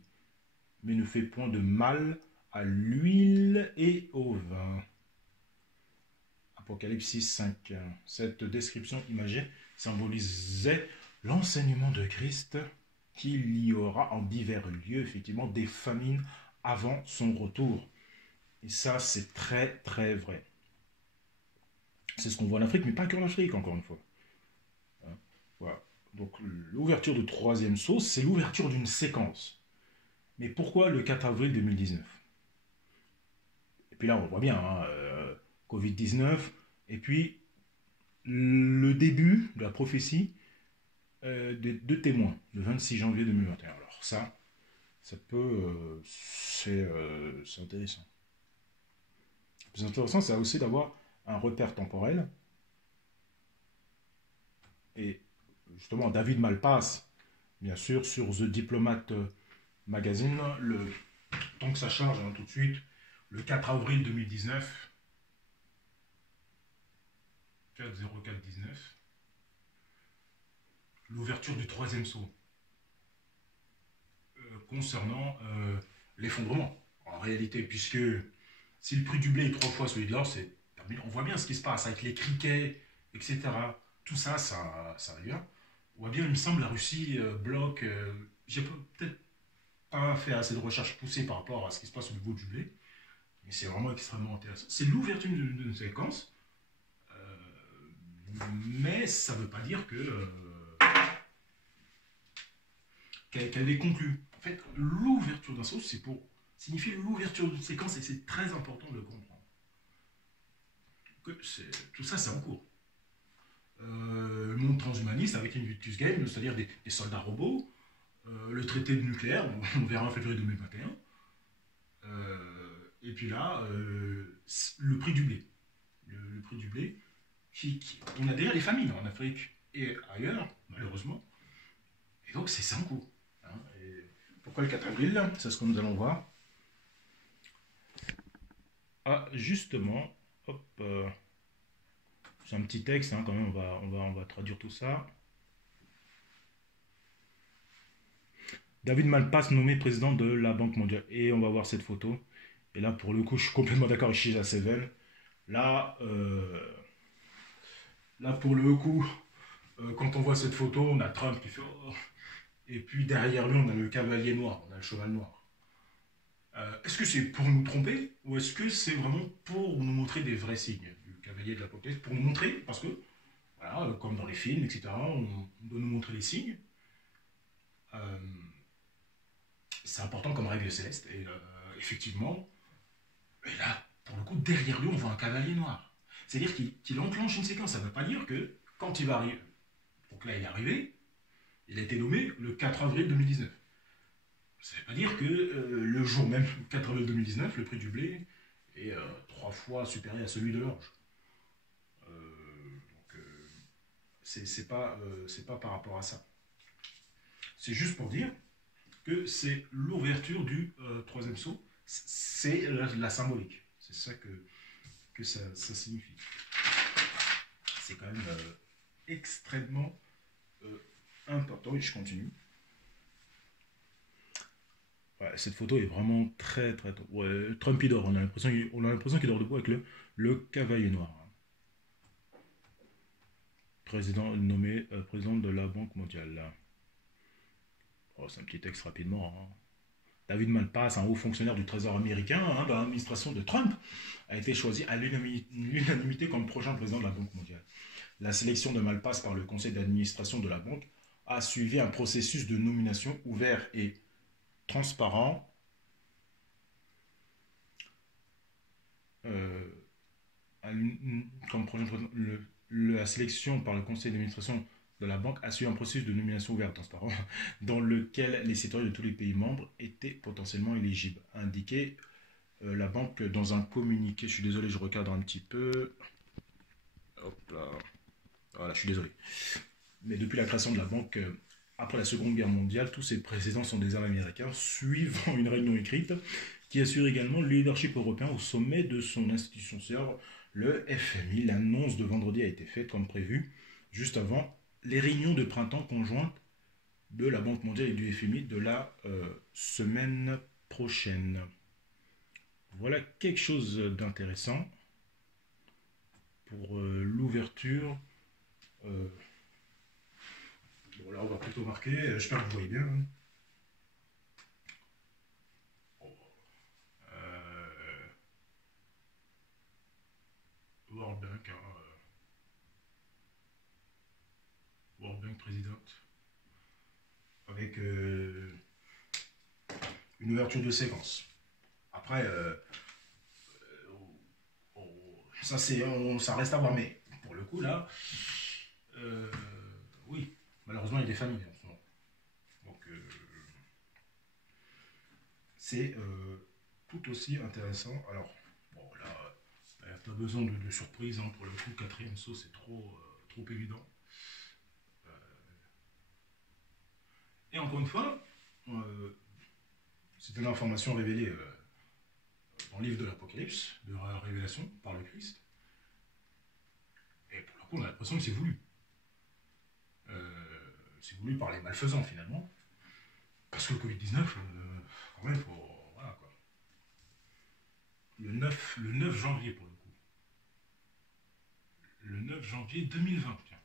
Mais ne fais point de mal à l'huile et au vin. » Apocalypse 5. Cette description imagée symbolisait l'enseignement de Christ qu'il y aura en divers lieux, effectivement, des famines avant son retour. Et ça, c'est très, très vrai. C'est ce qu'on voit en Afrique, mais pas qu'en Afrique, encore une fois. Voilà. Donc, l'ouverture du troisième saut, c'est l'ouverture d'une séquence. Mais pourquoi le 4 avril 2019? Et puis là, on voit bien, hein, Covid-19, et puis le début de la prophétie des deux témoins, le 26 janvier 2021. Alors ça peut, c'est intéressant. Le plus intéressant, c'est aussi d'avoir un repère temporel. Et justement, David Malpass, bien sûr, sur The Diplomat Magazine, le temps que ça charge, hein, tout de suite, le 4 avril 2019, 4-04-19, l'ouverture du troisième saut, concernant l'effondrement, en réalité, puisque si le prix du blé est 3 fois celui de l'or, on voit bien ce qui se passe avec les criquets, etc. Tout ça, ça revient. On voit bien, il me semble, la Russie bloque. J'ai peut-être pas fait assez de recherches poussées par rapport à ce qui se passe au niveau du blé, mais c'est vraiment extrêmement intéressant. C'est l'ouverture d'une séquence, mais ça ne veut pas dire qu'elle est conclue. En fait, l'ouverture d'un saut, c'est pour signifier l'ouverture d'une séquence, et c'est très important de le comprendre. Tout ça, c'est en cours. Le monde transhumaniste avec Invictus Game, c'est-à-dire des soldats robots, le traité de nucléaire, on verra en février 2021, et puis là, le prix du blé. Le prix du blé, on a déjà les famines en Afrique et ailleurs, malheureusement, et donc c'est en cours. Hein, pourquoi le 4 avril? C'est ce que nous allons voir. Ah, justement, hop, c'est un petit texte, hein, quand même, on va traduire tout ça. David Malpass nommé président de la Banque mondiale. Et on va voir cette photo. Et là, pour le coup, je suis complètement d'accord avec Shiza Seven. Là, pour le coup, quand on voit cette photo, on a Trump qui fait oh. Et puis derrière lui, on a le cavalier noir, on a le cheval noir. Est-ce que c'est pour nous tromper ou est-ce que c'est vraiment pour nous montrer des vrais signes du cavalier de l'Apocalypse? Pour nous montrer, parce que, voilà, comme dans les films, etc., on doit nous montrer les signes. C'est important comme règle céleste. Et effectivement, et là, pour le coup, derrière lui, on voit un cavalier noir. C'est-à-dire qu'il enclenche une séquence. Ça ne veut pas dire que quand il va arriver, donc là, il est arrivé, il a été nommé le 4 avril 2019. Ça ne veut pas dire que le jour même, 4 avril 2019, le prix du blé est 3 fois supérieur à celui de l'orge. Donc, c'est pas par rapport à ça. C'est juste pour dire que c'est l'ouverture du troisième sceau. C'est la symbolique. C'est ça que ça signifie. C'est quand même extrêmement important. Et je continue. Ouais, cette photo est vraiment très très... Ouais, Trump il dort. On a l'impression qu'il dort debout avec le cavalier noir. Président nommé président de la Banque mondiale. Oh, c'est un petit texte rapidement. Hein. David Malpass, un haut fonctionnaire du Trésor américain dans l'administration de Trump, a été choisi à l'unanimité comme prochain président de la Banque mondiale. La sélection de Malpass par le conseil d'administration de la banque a suivi un processus de nomination ouvert et transparent comme prochain président. La sélection par le conseil d'administration de la banque a suivi un processus de nomination ouvert et transparent dans lequel les citoyens de tous les pays membres étaient potentiellement éligibles. Indiqué la banque dans un communiqué. Je suis désolé, je recadre un petit peu. Hop là. Voilà, je suis désolé. Mais depuis la création de la banque, après la Seconde Guerre mondiale, tous ses présidents sont des Américains, suivant une règle non écrite qui assure également le leadership européen au sommet de son institution sœur, le FMI. L'annonce de vendredi a été faite comme prévu, juste avant les réunions de printemps conjointes de la Banque mondiale et du FMI de la semaine prochaine. Voilà quelque chose d'intéressant pour l'ouverture. Bon, là, on va plutôt marquer. J'espère que vous voyez bien. Hein. World Bank, hein, World Bank présidente, avec une ouverture de séquence. Après, ça reste à voir, mais pour le coup, là, oui, malheureusement, il y a des familles en ce moment. Donc, c'est tout aussi intéressant. Alors, bon, là, il n'y a pas besoin de surprise. Hein, pour le coup, quatrième saut, c'est trop évident. Et encore une fois, c'est une information révélée dans le livre de l'Apocalypse, de la révélation par le Christ. Et pour le coup, on a l'impression que c'est voulu. C'est voulu par les malfaisants, finalement. Parce que le Covid-19, quand même, voilà, quoi. Le 9 janvier, pour le coup. Le 9 janvier 2020, tiens.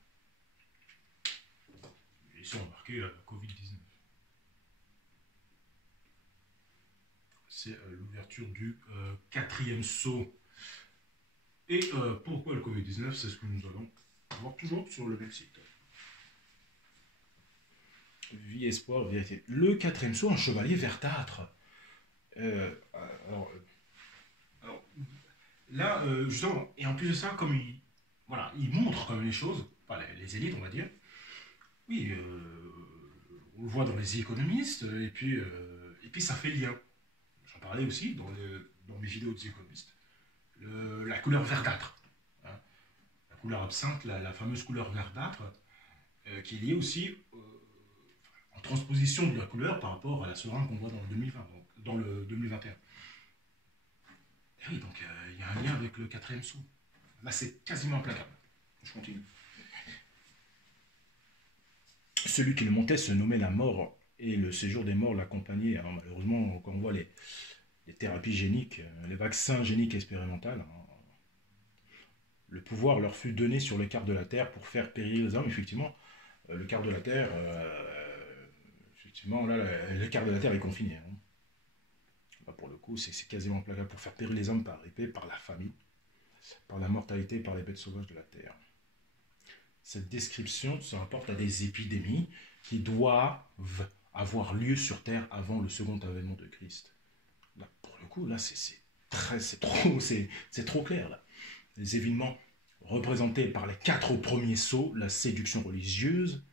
Ils sont marqués la Covid-19. C'est l'ouverture du quatrième saut. Et pourquoi le Covid-19? C'est ce que nous allons voir toujours sur le même site. Vie, espoir, vérité. Le quatrième saut, un chevalier verdâtre. Alors, là, justement, et en plus de ça, comme il montre quand même les choses, enfin, les élites, on va dire. Oui, on le voit dans les économistes, et puis ça fait lien. J'en parlais aussi dans mes vidéos des économistes. La couleur verdâtre. Hein. La couleur absinthe, la fameuse couleur verdâtre, qui est liée aussi en transposition de la couleur par rapport à la seringue qu'on voit dans le 2020, donc, dans le 2021. Et oui, donc il y a un lien avec le quatrième saut. Là, c'est quasiment implacable. Je continue. Celui qui le montait se nommait la mort, et le séjour des morts l'accompagnait. Hein, malheureusement, quand on voit les thérapies géniques, les vaccins géniques expérimentaux, hein, le pouvoir leur fut donné sur le quart de la Terre pour faire périr les hommes. Effectivement, le quart de la Terre, effectivement, là, le quart de la Terre est confiné. Hein. Là, pour le coup, c'est quasiment implacable pour faire périr les hommes par épée, par la famine, par la mortalité, par les bêtes sauvages de la Terre. Cette description se rapporte à des épidémies qui doivent avoir lieu sur Terre avant le second avènement de Christ. Là, pour le coup, là, c'est trop clair. Là. Les événements représentés par les 4 premiers sceaux, la séduction religieuse,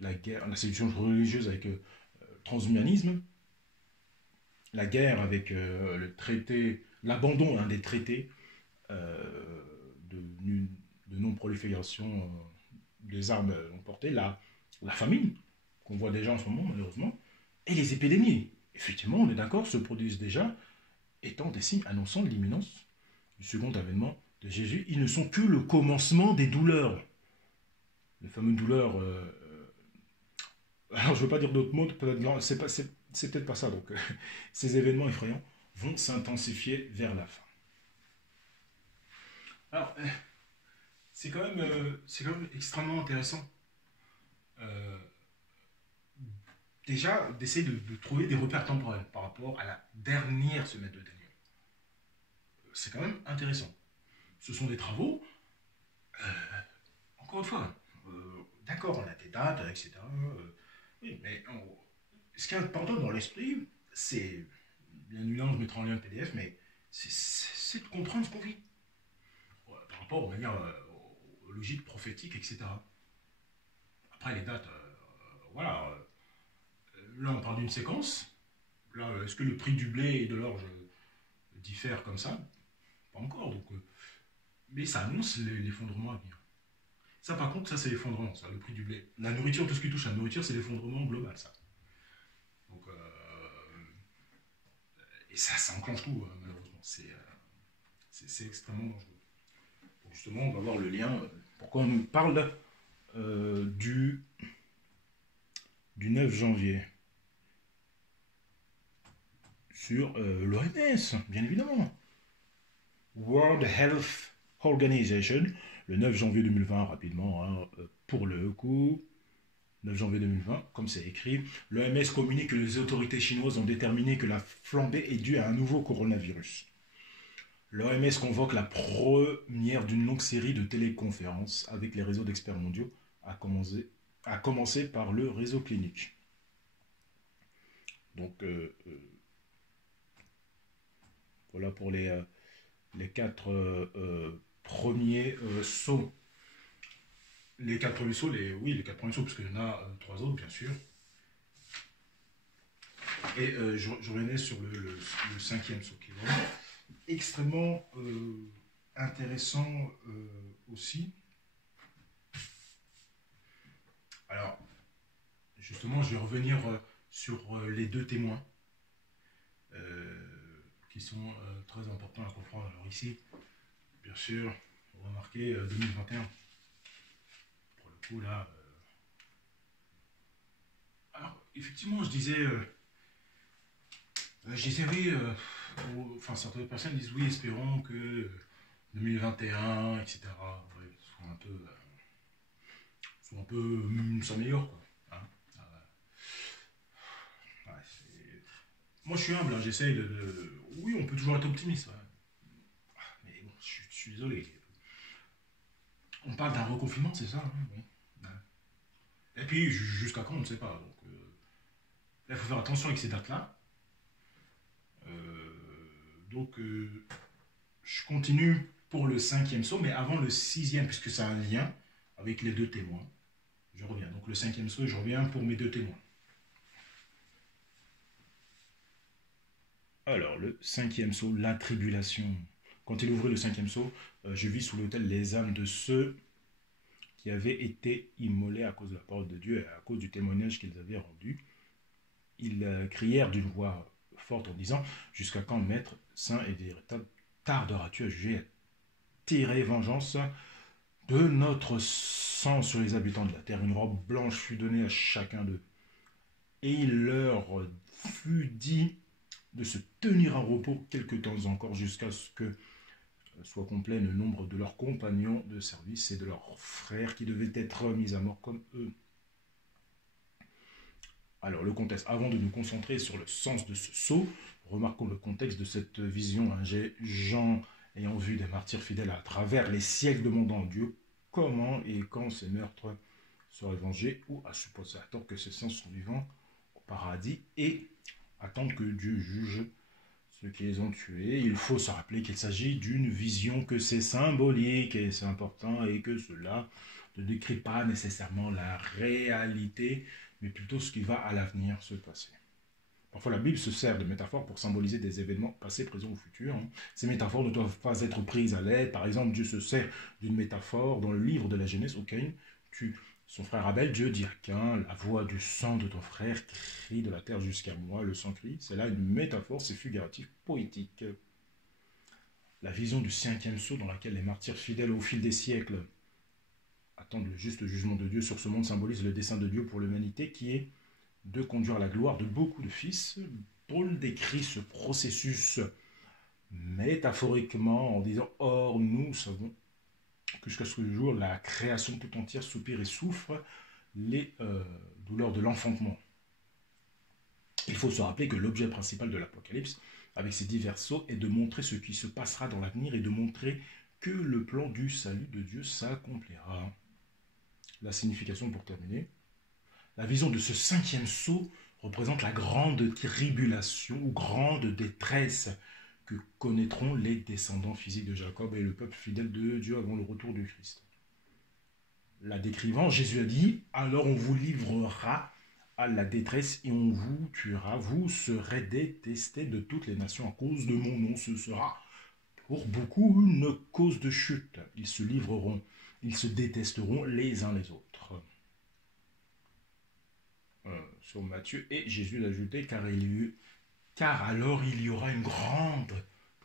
la séduction religieuse avec transhumanisme, la guerre avec le traité, l'abandon des traités de non-prolifération des armes emportées, la famine, qu'on voit déjà en ce moment, malheureusement, Et les épidémies, effectivement, on est d'accord, se produisent déjà, étant des signes annonçant l'imminence du second avènement de Jésus. Ils ne sont que le commencement des douleurs. Les fameuses douleurs. Alors, je ne veux pas dire d'autres mots, peut-être, c'est peut-être pas ça. Donc, ces événements effrayants vont s'intensifier vers la fin. Alors, c'est quand même extrêmement intéressant. Euh, Déjà, d'essayer de trouver des repères temporels par rapport à la dernière semaine de Daniel. C'est quand même intéressant. Ce sont des travaux, encore une fois, d'accord, on a des dates, etc. Oui, mais ce qui est important dans l'esprit, c'est, bien évidemment, je mettrai en lien le PDF, mais c'est de comprendre ce qu'on vit. Par rapport aux manières, aux logiques prophétiques, etc. Après, les dates, voilà. Là, on parle d'une séquence. Là, est-ce que le prix du blé et de l'orge diffère comme ça? Pas encore. Donc, mais ça annonce l'effondrement à venir. Ça, par contre, ça, c'est l'effondrement, ça, le prix du blé. La nourriture, tout ce qui touche à la nourriture, c'est l'effondrement global, ça. Donc, et ça enclenche tout, malheureusement. C'est extrêmement dangereux. Donc, justement, on va voir le lien. Pourquoi on nous parle du 9 janvier sur l'OMS, bien évidemment. World Health Organization, le 9 janvier 2020, rapidement, hein, pour le coup, 9 janvier 2020, comme c'est écrit, l'OMS communique que les autorités chinoises ont déterminé que la flambée est due à un nouveau coronavirus. L'OMS convoque la première d'une longue série de téléconférences avec les réseaux d'experts mondiaux, à commencer par le réseau clinique. Donc, voilà pour les 4 premiers sauts. Les 4 premiers sauts, oui, les 4 premiers sauts, parce qu'il y en a 3 autres, bien sûr. Et je revenais sur le 5e saut, qui est vraiment extrêmement intéressant aussi. Alors, justement, je vais revenir sur les 2 témoins qui sont très importants à comprendre. Alors ici, bien sûr, vous remarquez 2021. Pour le coup, là... Alors, effectivement, je disais, oui, enfin, certaines personnes disent oui, espérons que 2021, etc., ouais, soit un peu s'améliore, quoi. Hein. Ouais, moi, je suis humble, hein, j'essaye oui, on peut toujours être optimiste. Ouais. Mais bon, je suis désolé. On parle d'un reconfinement, c'est ça, hein, oui. Ouais. Et puis, jusqu'à quand, on ne sait pas. Donc, là, il faut faire attention avec ces dates-là. Donc, je continue pour le 5e saut, mais avant le 6e, puisque ça a un lien avec les 2 témoins. Je reviens. Donc, le 5e saut, je reviens pour mes 2 témoins. Alors, le 5e saut, la tribulation. Quand il ouvrait le 5e saut, je vis sous l'autel les âmes de ceux qui avaient été immolés à cause de la parole de Dieu et à cause du témoignage qu'ils avaient rendu. Ils crièrent d'une voix forte en disant « Jusqu'à quand, maître, saint et véritable, tarderas-tu à juger, à tirer vengeance de notre sang sur les habitants de la terre ?» Une robe blanche fut donnée à chacun d'eux. Et il leur fut dit de se tenir en repos quelque temps encore jusqu'à ce que soit complet le nombre de leurs compagnons de service et de leurs frères qui devaient être mis à mort comme eux. Alors, le contexte, avant de nous concentrer sur le sens de ce sceau, remarquons le contexte de cette vision. Jean, ayant vu des martyrs fidèles à travers les siècles, demandant à Dieu comment et quand ces meurtres seraient vengés, ou à supposer à tort que ces saints sont vivants au paradis et attendent que Dieu juge ceux qui les ont tués. Il faut se rappeler qu'il s'agit d'une vision, que c'est symbolique et c'est important, et que cela ne décrit pas nécessairement la réalité, mais plutôt ce qui va à l'avenir se passer. Parfois, la Bible se sert de métaphores pour symboliser des événements passés, présents ou futurs. Ces métaphores ne doivent pas être prises à l'aide. Par exemple, Dieu se sert d'une métaphore dans le livre de la Genèse. Au Caïn, tu Son frère Abel, Dieu dit qu'un, la voix du sang de ton frère crie de la terre jusqu'à moi, le sang crie. C'est là une métaphore, c'est figuratif, poétique. La vision du cinquième sceau dans laquelle les martyrs fidèles au fil des siècles attendent le juste jugement de Dieu sur ce monde symbolise le dessein de Dieu pour l'humanité qui est de conduire à la gloire de beaucoup de fils. Paul décrit ce processus métaphoriquement en disant « Or, nous savons que jusqu'à ce jour, la création tout entière soupire et souffre les douleurs de l'enfantement. » Il faut se rappeler que l'objet principal de l'Apocalypse, avec ses divers sceaux, est de montrer ce qui se passera dans l'avenir et de montrer que le plan du salut de Dieu s'accomplira. La signification pour terminer. La vision de ce cinquième sceau représente la grande tribulation ou grande détresse que connaîtront les descendants physiques de Jacob et le peuple fidèle de Dieu avant le retour du Christ. La décrivant, Jésus a dit « Alors on vous livrera à la détresse et on vous tuera. Vous serez détestés de toutes les nations à cause de mon nom. Ce sera pour beaucoup une cause de chute. Ils se livreront, ils se détesteront les uns les autres. » Sur Matthieu, et Jésus l'a ajouté, car alors il y aura une grande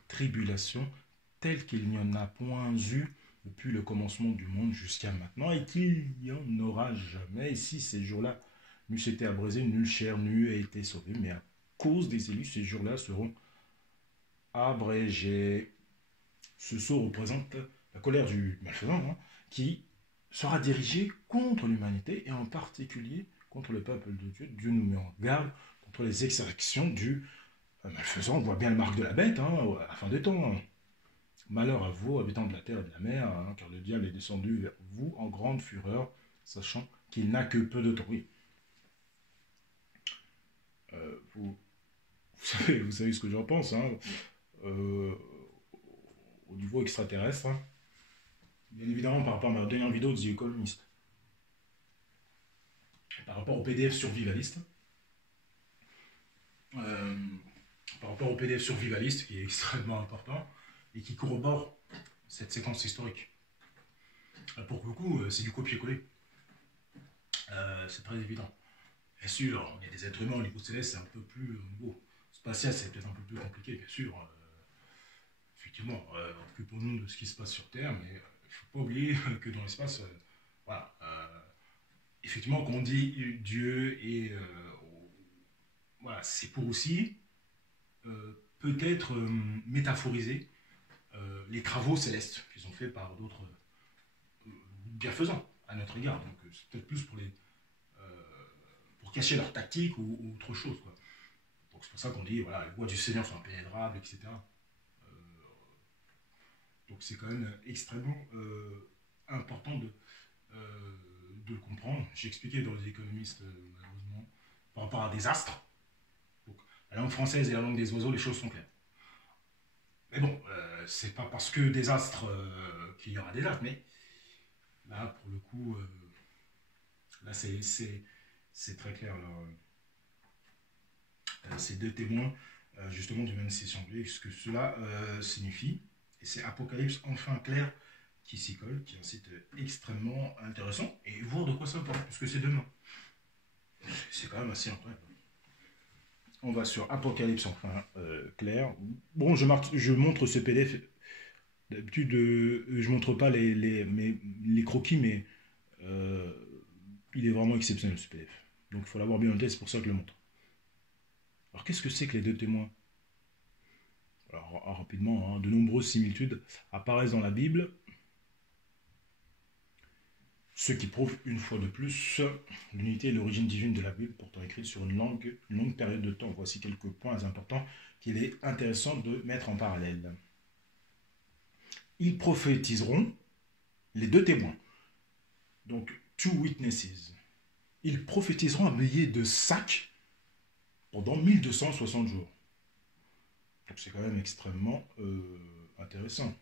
tribulation telle qu'il n'y en a point eu depuis le commencement du monde jusqu'à maintenant et qu'il n'y en aura jamais. Et si ces jours-là n'eussent été abrasés, nulle chair n'eût été sauvée, mais à cause des élus, ces jours-là seront abrégés. Ce sceau représente la colère du malfaisant qui sera dirigée contre l'humanité et en particulier contre le peuple de Dieu. Dieu nous met en garde contre les exactions du malfaisant. On voit bien le marque de la bête à la fin des temps. Malheur à vous, habitants de la terre et de la mer, car le diable est descendu vers vous en grande fureur, sachant qu'il n'a que peu de temps. Oui. Vous savez ce que j'en pense, au niveau extraterrestre. Bien évidemment, par rapport à ma dernière vidéo de The Economist, par rapport au PDF survivaliste, qui est extrêmement important et qui corrobore cette séquence historique. Pour le coup, c'est du copier-coller. C'est très évident. Bien sûr, il y a des êtres humains au niveau céleste, c'est un peu plus... au niveau spatial, c'est peut-être un peu plus compliqué, bien sûr. Effectivement, occupons-nous de ce qui se passe sur Terre, mais il ne faut pas oublier que dans l'espace, voilà, effectivement, quand on dit Dieu et voilà, c'est pour aussi peut-être métaphoriser les travaux célestes qu'ils ont fait par d'autres bienfaisants à notre égard. Donc c'est peut-être plus pour cacher leur tactique ou autre chose, quoi. Donc c'est pour ça qu'on dit voilà, les voies du Seigneur sont impénétrables, etc. Donc c'est quand même extrêmement important de le comprendre. J'ai expliqué dans les économistes, malheureusement, par rapport à des astres. Donc, la langue française et la langue des oiseaux, les choses sont claires. Mais bon, c'est pas parce que des astres qu'il y aura des astres, mais là, pour le coup, là, c'est très clair. Ces deux témoins, justement, du même session anglais, ce que cela signifie. Et c'est Apocalypse enfin clair qui s'y colle, qui est un site extrêmement intéressant, et voir de quoi ça parle, puisque c'est demain. C'est quand même assez incroyable. On va sur Apocalypse enfin clair. Bon, je montre ce PDF. D'habitude, je montre pas les croquis, mais il est vraiment exceptionnel ce PDF. Donc il faut l'avoir bien en tête, c'est pour ça que je le montre. Alors qu'est-ce que c'est que les deux témoins? Alors, rapidement, de nombreuses similitudes apparaissent dans la Bible, ce qui prouve une fois de plus l'unité et l'origine divine de la Bible, pourtant écrite sur une longue période de temps. Voici quelques points importants qu'il est intéressant de mettre en parallèle. Ils prophétiseront, les deux témoins, donc two witnesses, ils prophétiseront habillés de sacs pendant 1260 jours. Donc c'est quand même extrêmement intéressant.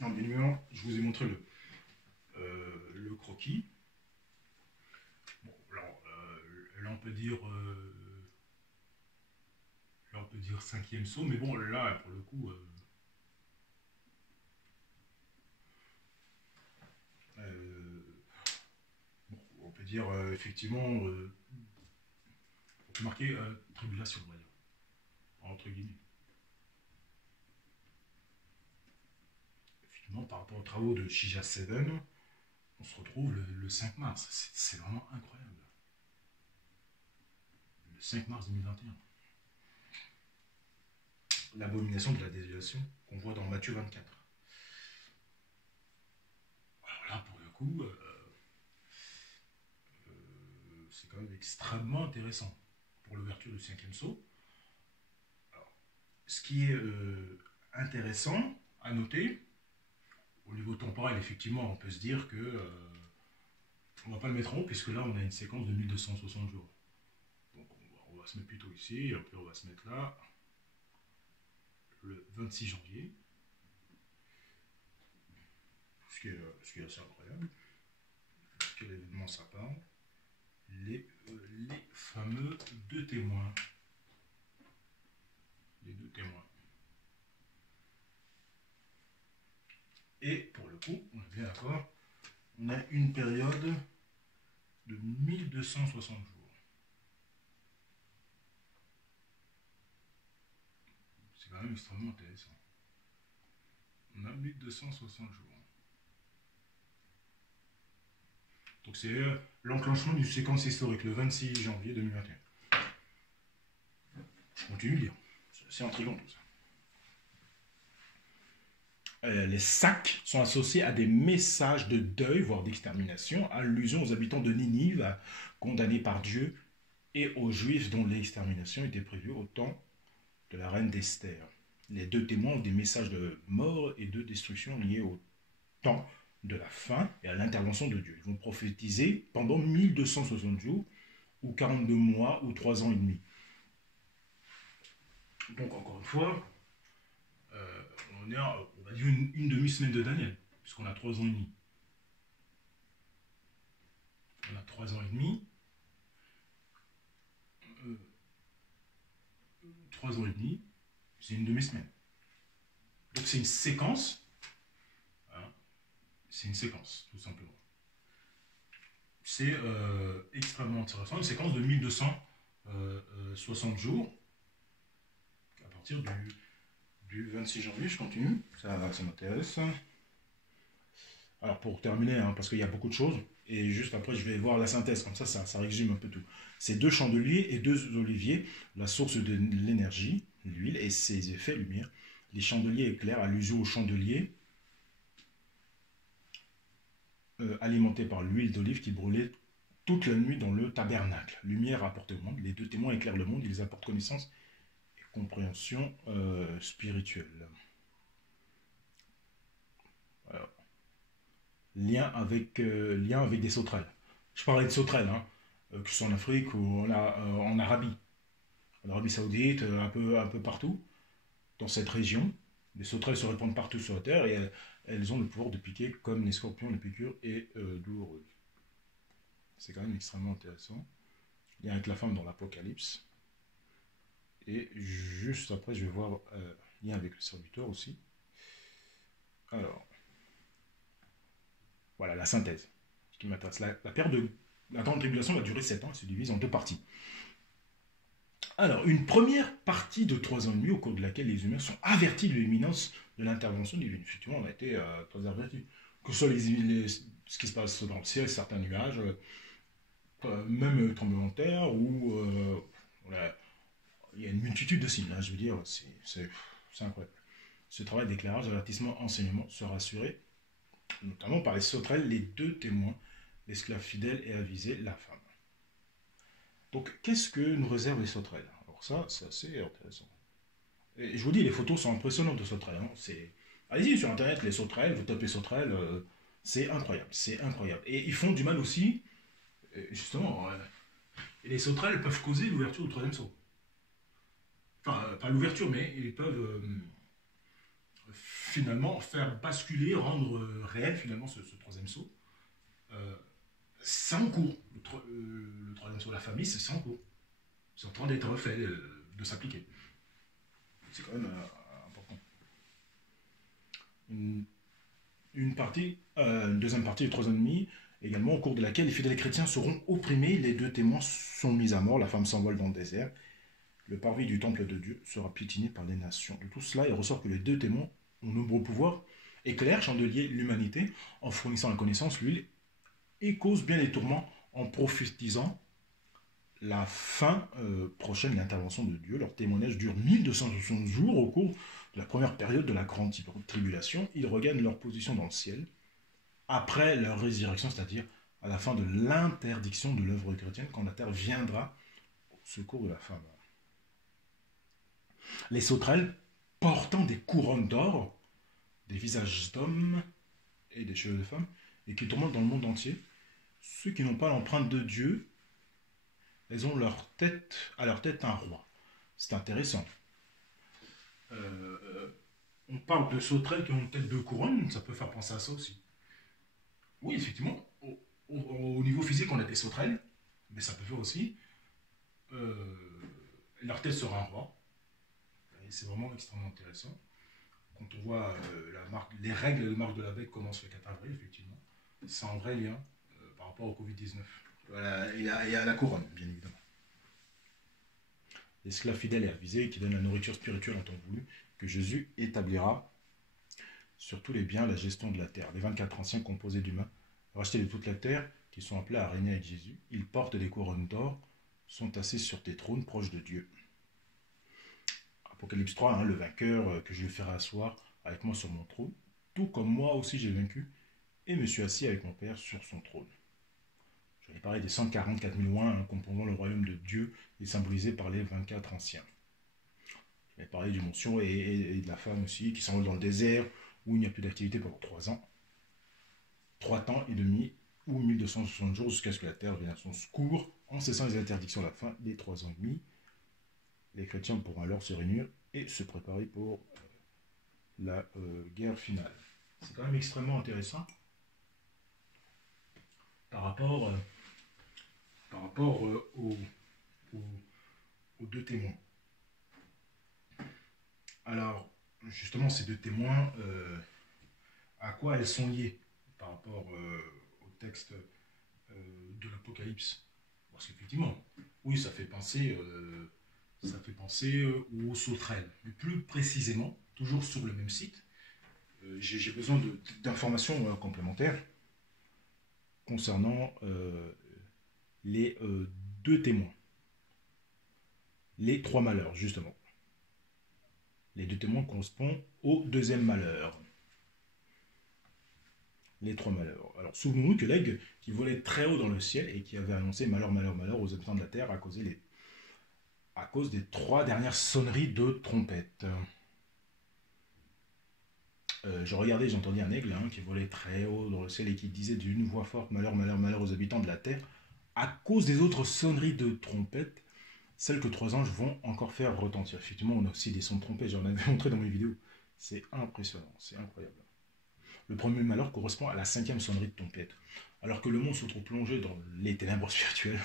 Non, bien évidemment, je vous ai montré le croquis. Bon, alors, là on peut dire cinquième saut, mais bon là pour le coup dire effectivement, on peut marquer tribulation, on va dire, entre guillemets. Effectivement, par rapport aux travaux de Shija 7, on se retrouve le 5 mars. C'est vraiment incroyable. Le 5 mars 2021. L'abomination de la désolation qu'on voit dans Matthieu 24. Alors là, pour le coup, c'est quand même extrêmement intéressant pour l'ouverture du 5e sceau. Alors, ce qui est intéressant à noter, au niveau temporel, effectivement, on peut se dire que on ne va pas le mettre en haut, puisque là, on a une séquence de 1260 jours. Donc, on va se mettre plutôt ici, et puis on va se mettre là, le 26 janvier, ce qui est assez incroyable. Quel événement ça parle? Les fameux deux témoins. Les deux témoins. Et pour le coup, on est bien d'accord, on a une période de 1260 jours. C'est quand même extrêmement intéressant. On a 1260 jours. Donc c'est l'enclenchement d'une séquence historique, le 26 janvier 2021. Je continue de lire. C'est intriguant tout ça. Les sacs sont associés à des messages de deuil, voire d'extermination, allusion aux habitants de Ninive, condamnés par Dieu, et aux Juifs dont l'extermination était prévue au temps de la reine d'Esther. Les deux témoins ont des messages de mort et de destruction liés au temps de la fin et à l'intervention de Dieu. Ils vont prophétiser pendant 1260 jours, ou 42 mois, ou 3 ans et demi. Donc encore une fois, on est à, on va dire une demi-semaine de Daniel, puisqu'on a 3 ans et demi. On a 3 ans et demi. 3 ans et demi, c'est une demi-semaine. Donc c'est une séquence. Hein, c'est une séquence, tout simplement. C'est extrêmement intéressant. Une séquence de 1260 jours. À partir du 26 janvier, je continue. Ça m'intéresse. Alors pour terminer, hein, parce qu'il y a beaucoup de choses, et juste après je vais voir la synthèse, comme ça résume un peu tout. C'est 2 chandeliers et 2 oliviers, la source de l'énergie, l'huile et ses effets lumière. Les chandeliers éclairent, allusion aux chandeliers, alimentés par l'huile d'olive qui brûlait toute la nuit dans le tabernacle. Lumière apporte au monde, les deux témoins éclairent le monde, ils apportent connaissance et compréhension spirituelle. Alors, lien avec des sauterelles. Je parlais de sauterelles, hein, que ce soit en Afrique ou en Arabie. En Arabie Saoudite, un peu partout, dans cette région. Les sauterelles se répandent partout sur la Terre et elles ont le pouvoir de piquer comme les scorpions, les piqûres et douloureuses. C'est quand même extrêmement intéressant. Lien avec la femme dans l'Apocalypse. Et juste après, je vais voir lien avec le serviteur aussi. Alors, voilà la synthèse. Ce qui m'intéresse. La période de la grande tribulation va durer 7 ans, elle se divise en 2 parties. Alors, une première partie de 3 ans et demi au cours de laquelle les humains sont avertis de l'imminence de l'intervention divine. Effectivement, on a été très avertis. Que ce soit ce qui se passe dans le ciel, certains nuages, même tremblements de terre, ou il y a une multitude de signes. Hein, je veux dire, c'est incroyable. Ce travail d'éclairage, d'avertissement, enseignement sera assuré, notamment par les sauterelles, les deux témoins, l'esclave fidèle et avisé, la femme. Donc, qu'est-ce que nous réservent les sauterelles? Alors ça, c'est assez intéressant. Et je vous dis, les photos sont impressionnantes de sauterelles. Hein. Allez-y sur Internet, les sauterelles, vous tapez sauterelles, c'est incroyable, c'est incroyable. Et ils font du mal aussi, justement, et les sauterelles peuvent causer l'ouverture du 3e sceau. Enfin, pas l'ouverture, mais ils peuvent finalement faire basculer, rendre réel finalement ce 3e sceau. C'est en cours. Le 3e sceau de la famille, c'est en cours. C'est en train d'être refait, de s'appliquer. C'est quand même important. Une deuxième partie du 3 ans et demi également au cours de laquelle les fidèles chrétiens seront opprimés, les deux témoins sont mis à mort, la femme s'envole dans le désert, le parvis du temple de Dieu sera piétiné par les nations. De tout cela, il ressort que les deux témoins ont nombreux pouvoirs, éclairent, chandelier l'humanité, en fournissant la connaissance, l'huile, et causent bien les tourments en prophétisant la fin prochaine de l'intervention de Dieu. Leur témoignage dure 1260 jours au cours de la première période de la grande tribulation. Ils regagnent leur position dans le ciel après leur résurrection, c'est-à-dire à la fin de l'interdiction de l'œuvre chrétienne, quand la terre viendra au secours de la femme. Les sauterelles portant des couronnes d'or, des visages d'hommes et des cheveux de femmes, et qui tourmentent dans le monde entier, ceux qui n'ont pas l'empreinte de Dieu, elles ont à leur tête un roi. C'est intéressant. On parle de sauterelles qui ont une tête de couronne, ça peut faire penser à ça aussi. Oui, effectivement, au niveau physique, on a des sauterelles, mais ça peut faire aussi. Leur tête sera un roi. Et c'est vraiment extrêmement intéressant. Quand on voit les règles de marque de la Becque commencent le 4 avril, effectivement, c'est un vrai lien par rapport au Covid-19. Voilà, et à la couronne, bien évidemment. L'esclave fidèle et avisé qui donne la nourriture spirituelle en temps voulu, que Jésus établira sur tous les biens, la gestion de la terre. Les 24 anciens composés d'humains, rachetés de toute la terre, qui sont appelés à régner avec Jésus, ils portent des couronnes d'or, sont assis sur des trônes proches de Dieu. Apocalypse 3, le vainqueur que je lui ferai asseoir avec moi sur mon trône, tout comme moi aussi j'ai vaincu, et me suis assis avec mon Père sur son trône. Je vais parler des 144 000 oins composant le royaume de Dieu et symbolisé par les 24 anciens. Je vais parler du mention et de la femme aussi, qui s'envole dans le désert, où il n'y a plus d'activité pendant 3 ans. 3 temps et demi, ou 1260 jours, jusqu'à ce que la terre vienne à son secours, en cessant les interdictions à la fin des 3 ans et demi. Les chrétiens pourront alors se réunir et se préparer pour la guerre finale. C'est quand même extrêmement intéressant par rapport aux deux témoins. Alors, justement, ces deux témoins, à quoi elles sont liées par rapport au texte de l'Apocalypse? Parce qu'effectivement, oui, ça fait penser aux sauterelles. Mais plus précisément, toujours sur le même site, j'ai besoin d'informations complémentaires concernant les deux témoins. Les 3 malheurs, justement. Les deux témoins correspondent au deuxième malheur. Les 3 malheurs. Alors, souvenons-nous que l'aigle qui volait très haut dans le ciel et qui avait annoncé malheur, malheur, malheur aux habitants de la terre à cause des 3 dernières sonneries de trompette. Je regardais, j'ai entendu un aigle qui volait très haut dans le ciel et qui disait d'une voix forte malheur, malheur, malheur aux habitants de la terre à cause des autres sonneries de trompette, celles que 3 anges vont encore faire retentir. Effectivement, on a aussi des sons de trompette, j'en avais montré dans mes vidéos. C'est impressionnant, c'est incroyable. Le premier malheur correspond à la 5e sonnerie de trompette. Alors que le monde se trouve plongé dans les ténèbres spirituelles,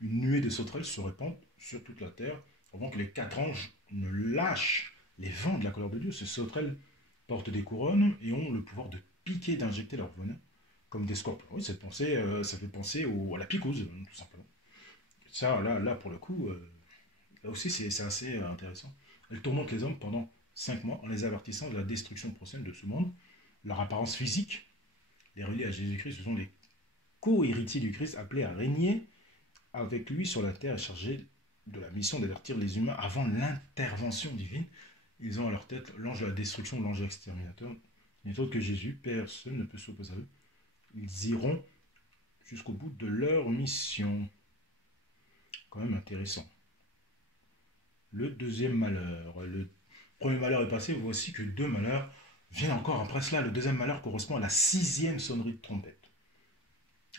une nuée de sauterelles se répand sur toute la terre, avant que les 4 anges ne lâchent les vents de la colère de Dieu. Ces sauterelles portent des couronnes et ont le pouvoir de piquer, d'injecter leur venin comme des scorpions. Oui, ça fait penser à la pycose, tout simplement. Ça, là pour le coup, là aussi, c'est assez intéressant. Elles tourmentent les hommes pendant 5 mois en les avertissant de la destruction prochaine de ce monde. Leur apparence physique les relie à Jésus-Christ. Ce sont les co-héritiers du Christ appelés à régner avec lui sur la terre et chargés de la mission d'avertir les humains avant l'intervention divine. Ils ont à leur tête l'ange de la destruction, l'ange exterminateur. Il n'est autre que Jésus. Personne ne peut s'opposer à eux. Ils iront jusqu'au bout de leur mission. Quand même intéressant. Le deuxième malheur. Le premier malheur est passé. Voici que 2 malheurs viennent encore après cela. Le deuxième malheur correspond à la 6e sonnerie de trompette.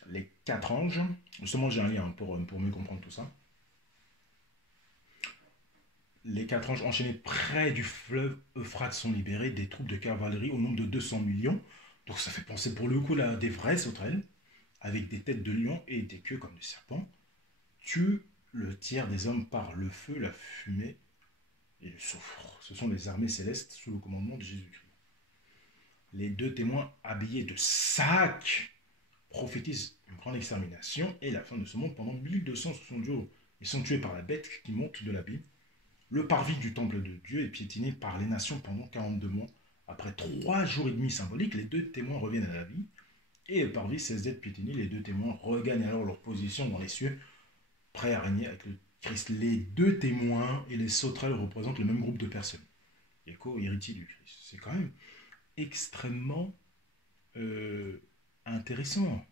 Les 4 anges. Justement, j'ai un lien pour mieux comprendre tout ça. Les 4 anges enchaînés près du fleuve Euphrate sont libérés des troupes de cavalerie au nombre de 200 millions. Donc ça fait penser pour le coup là, des vraies sauterelles, avec des têtes de lion et des queues comme des serpents, tuent le tiers des hommes par le feu, la fumée et le soufre. Ce sont les armées célestes sous le commandement de Jésus-Christ. Les 2 témoins habillés de sacs prophétise une grande extermination et la fin de ce monde pendant 1260 jours. Ils sont tués par la bête qui monte de l'abîme. Le parvis du temple de Dieu est piétiné par les nations pendant 42 mois. Après 3 jours et demi symboliques, les deux témoins reviennent à la vie. Et le parvis cesse d'être piétiné. Les deux témoins regagnent alors leur position dans les cieux, prêts à régner avec le Christ. Les deux témoins et les sauterelles représentent le même groupe de personnes. Les co-héritiers du Christ. C'est quand même extrêmement intéressant.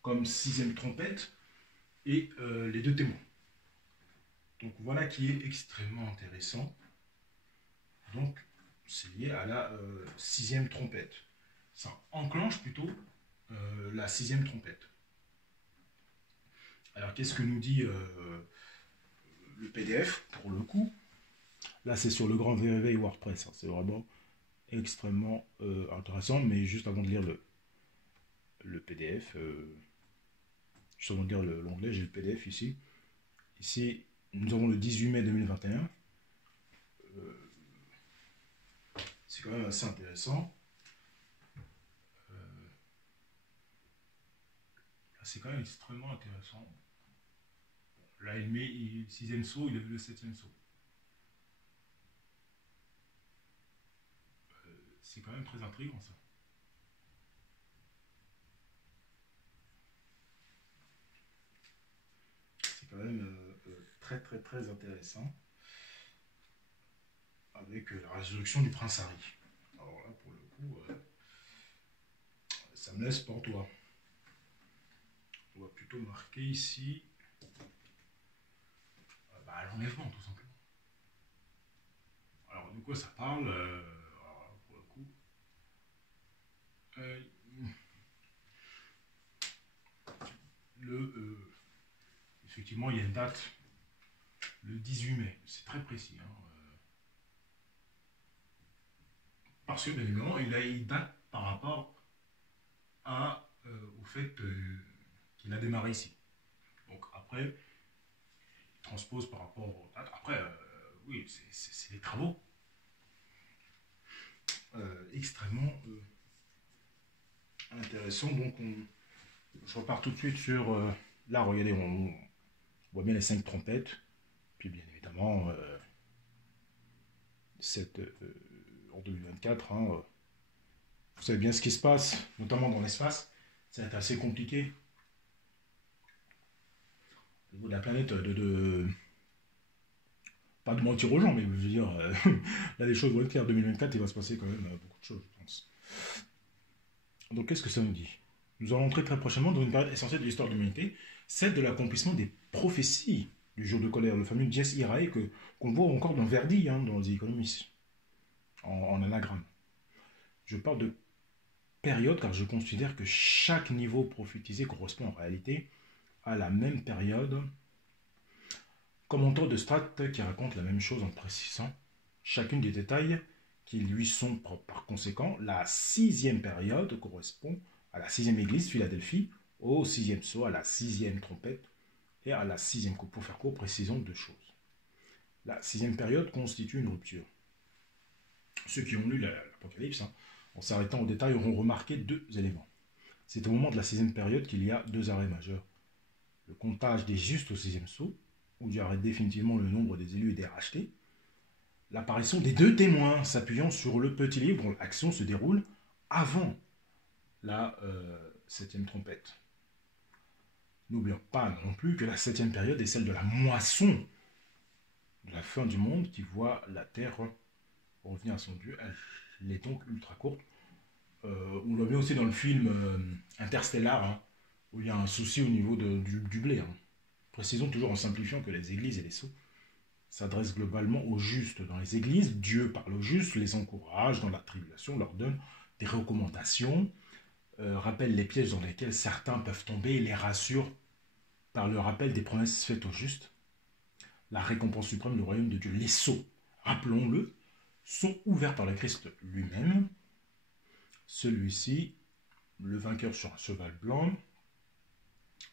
Comme sixième trompette et les deux témoins. Donc voilà qui est extrêmement intéressant. Donc c'est lié à la sixième trompette. Ça enclenche plutôt la sixième trompette. Alors qu'est-ce que nous dit le PDF pour le coup? Là c'est sur le grand réveil WordPress. Hein. C'est vraiment extrêmement intéressant. Mais juste avant de lire le PDF, juste avant de lire l'onglet, j'ai le PDF ici. Ici, nous avons le 18 mai 2021. C'est quand même assez intéressant. C'est quand même extrêmement intéressant. Là, il met le sixième saut, il a vu le septième saut. C'est quand même très intriguant ça. C'est quand même très très très intéressant. Avec la résurrection du prince Harry. Alors là, pour le coup, ça me laisse pantois. On va plutôt marquer ici l'enlèvement, tout simplement. Alors, de quoi ça parle alors, pour le coup, effectivement, il y a une date, le 18 mai. C'est très précis. Hein, parce que, bien évidemment, il date par rapport au fait qu'il a démarré ici. Donc, après, il transpose par rapport aux dates. Après, oui, c'est des travaux extrêmement intéressants. Donc, je repars tout de suite sur... là, regardez, on voit bien les 5 trompettes. Puis, bien évidemment, en 2024, hein, vous savez bien ce qui se passe, notamment dans l'espace. Ça va être assez compliqué. Au niveau de la planète, pas de mentir aux gens, mais je veux dire, là, les choses vont être claires. 2024, il va se passer quand même beaucoup de choses, je pense. Donc, qu'est-ce que ça nous dit? Nous allons entrer très prochainement dans une période essentielle de l'histoire de l'humanité, celle de l'accomplissement des prophéties du jour de colère, le fameux Dies Irae qu'on voit encore dans Verdi, hein, dans The Economist, en anagramme. Je parle de période car je considère que chaque niveau prophétisé correspond en réalité à la même période, comme auteur de strates qui raconte la même chose en précisant chacune des détails qui lui sont propres. Par conséquent, la 6e période correspond à la 6e église, Philadelphie, au 6e sceau, à la 6e trompette et à la 6e coupe. Pour faire court, précisons 2 choses. La 6e période constitue une rupture. Ceux qui ont lu l'Apocalypse, hein, en s'arrêtant aux détails, auront remarqué 2 éléments. C'est au moment de la 6e période qu'il y a 2 arrêts majeurs. Le comptage des justes au 6e sceau, où il y aurait définitivement le nombre des élus et des rachetés. L'apparition des 2 témoins s'appuyant sur le petit livre dont l'action se déroule avant la 7e trompette. N'oublions pas non plus que la 7e période est celle de la moisson, de la fin du monde qui voit la Terre revenir à son Dieu. Elle est donc ultra courte. On l'a vu aussi dans le film Interstellar, hein, où il y a un souci au niveau du blé. Hein. Précisons toujours en simplifiant que les églises et les sceaux s'adressent globalement aux justes. Dans les églises, Dieu parle aux justes, les encourage dans la tribulation, leur donne des recommandations, rappelle les pièges dans lesquels certains peuvent tomber et les rassure par le rappel des promesses faites aux justes. La récompense suprême du royaume de Dieu. Les sceaux, rappelons-le, sont ouverts par le Christ lui-même. Celui-ci, le vainqueur sur un cheval blanc,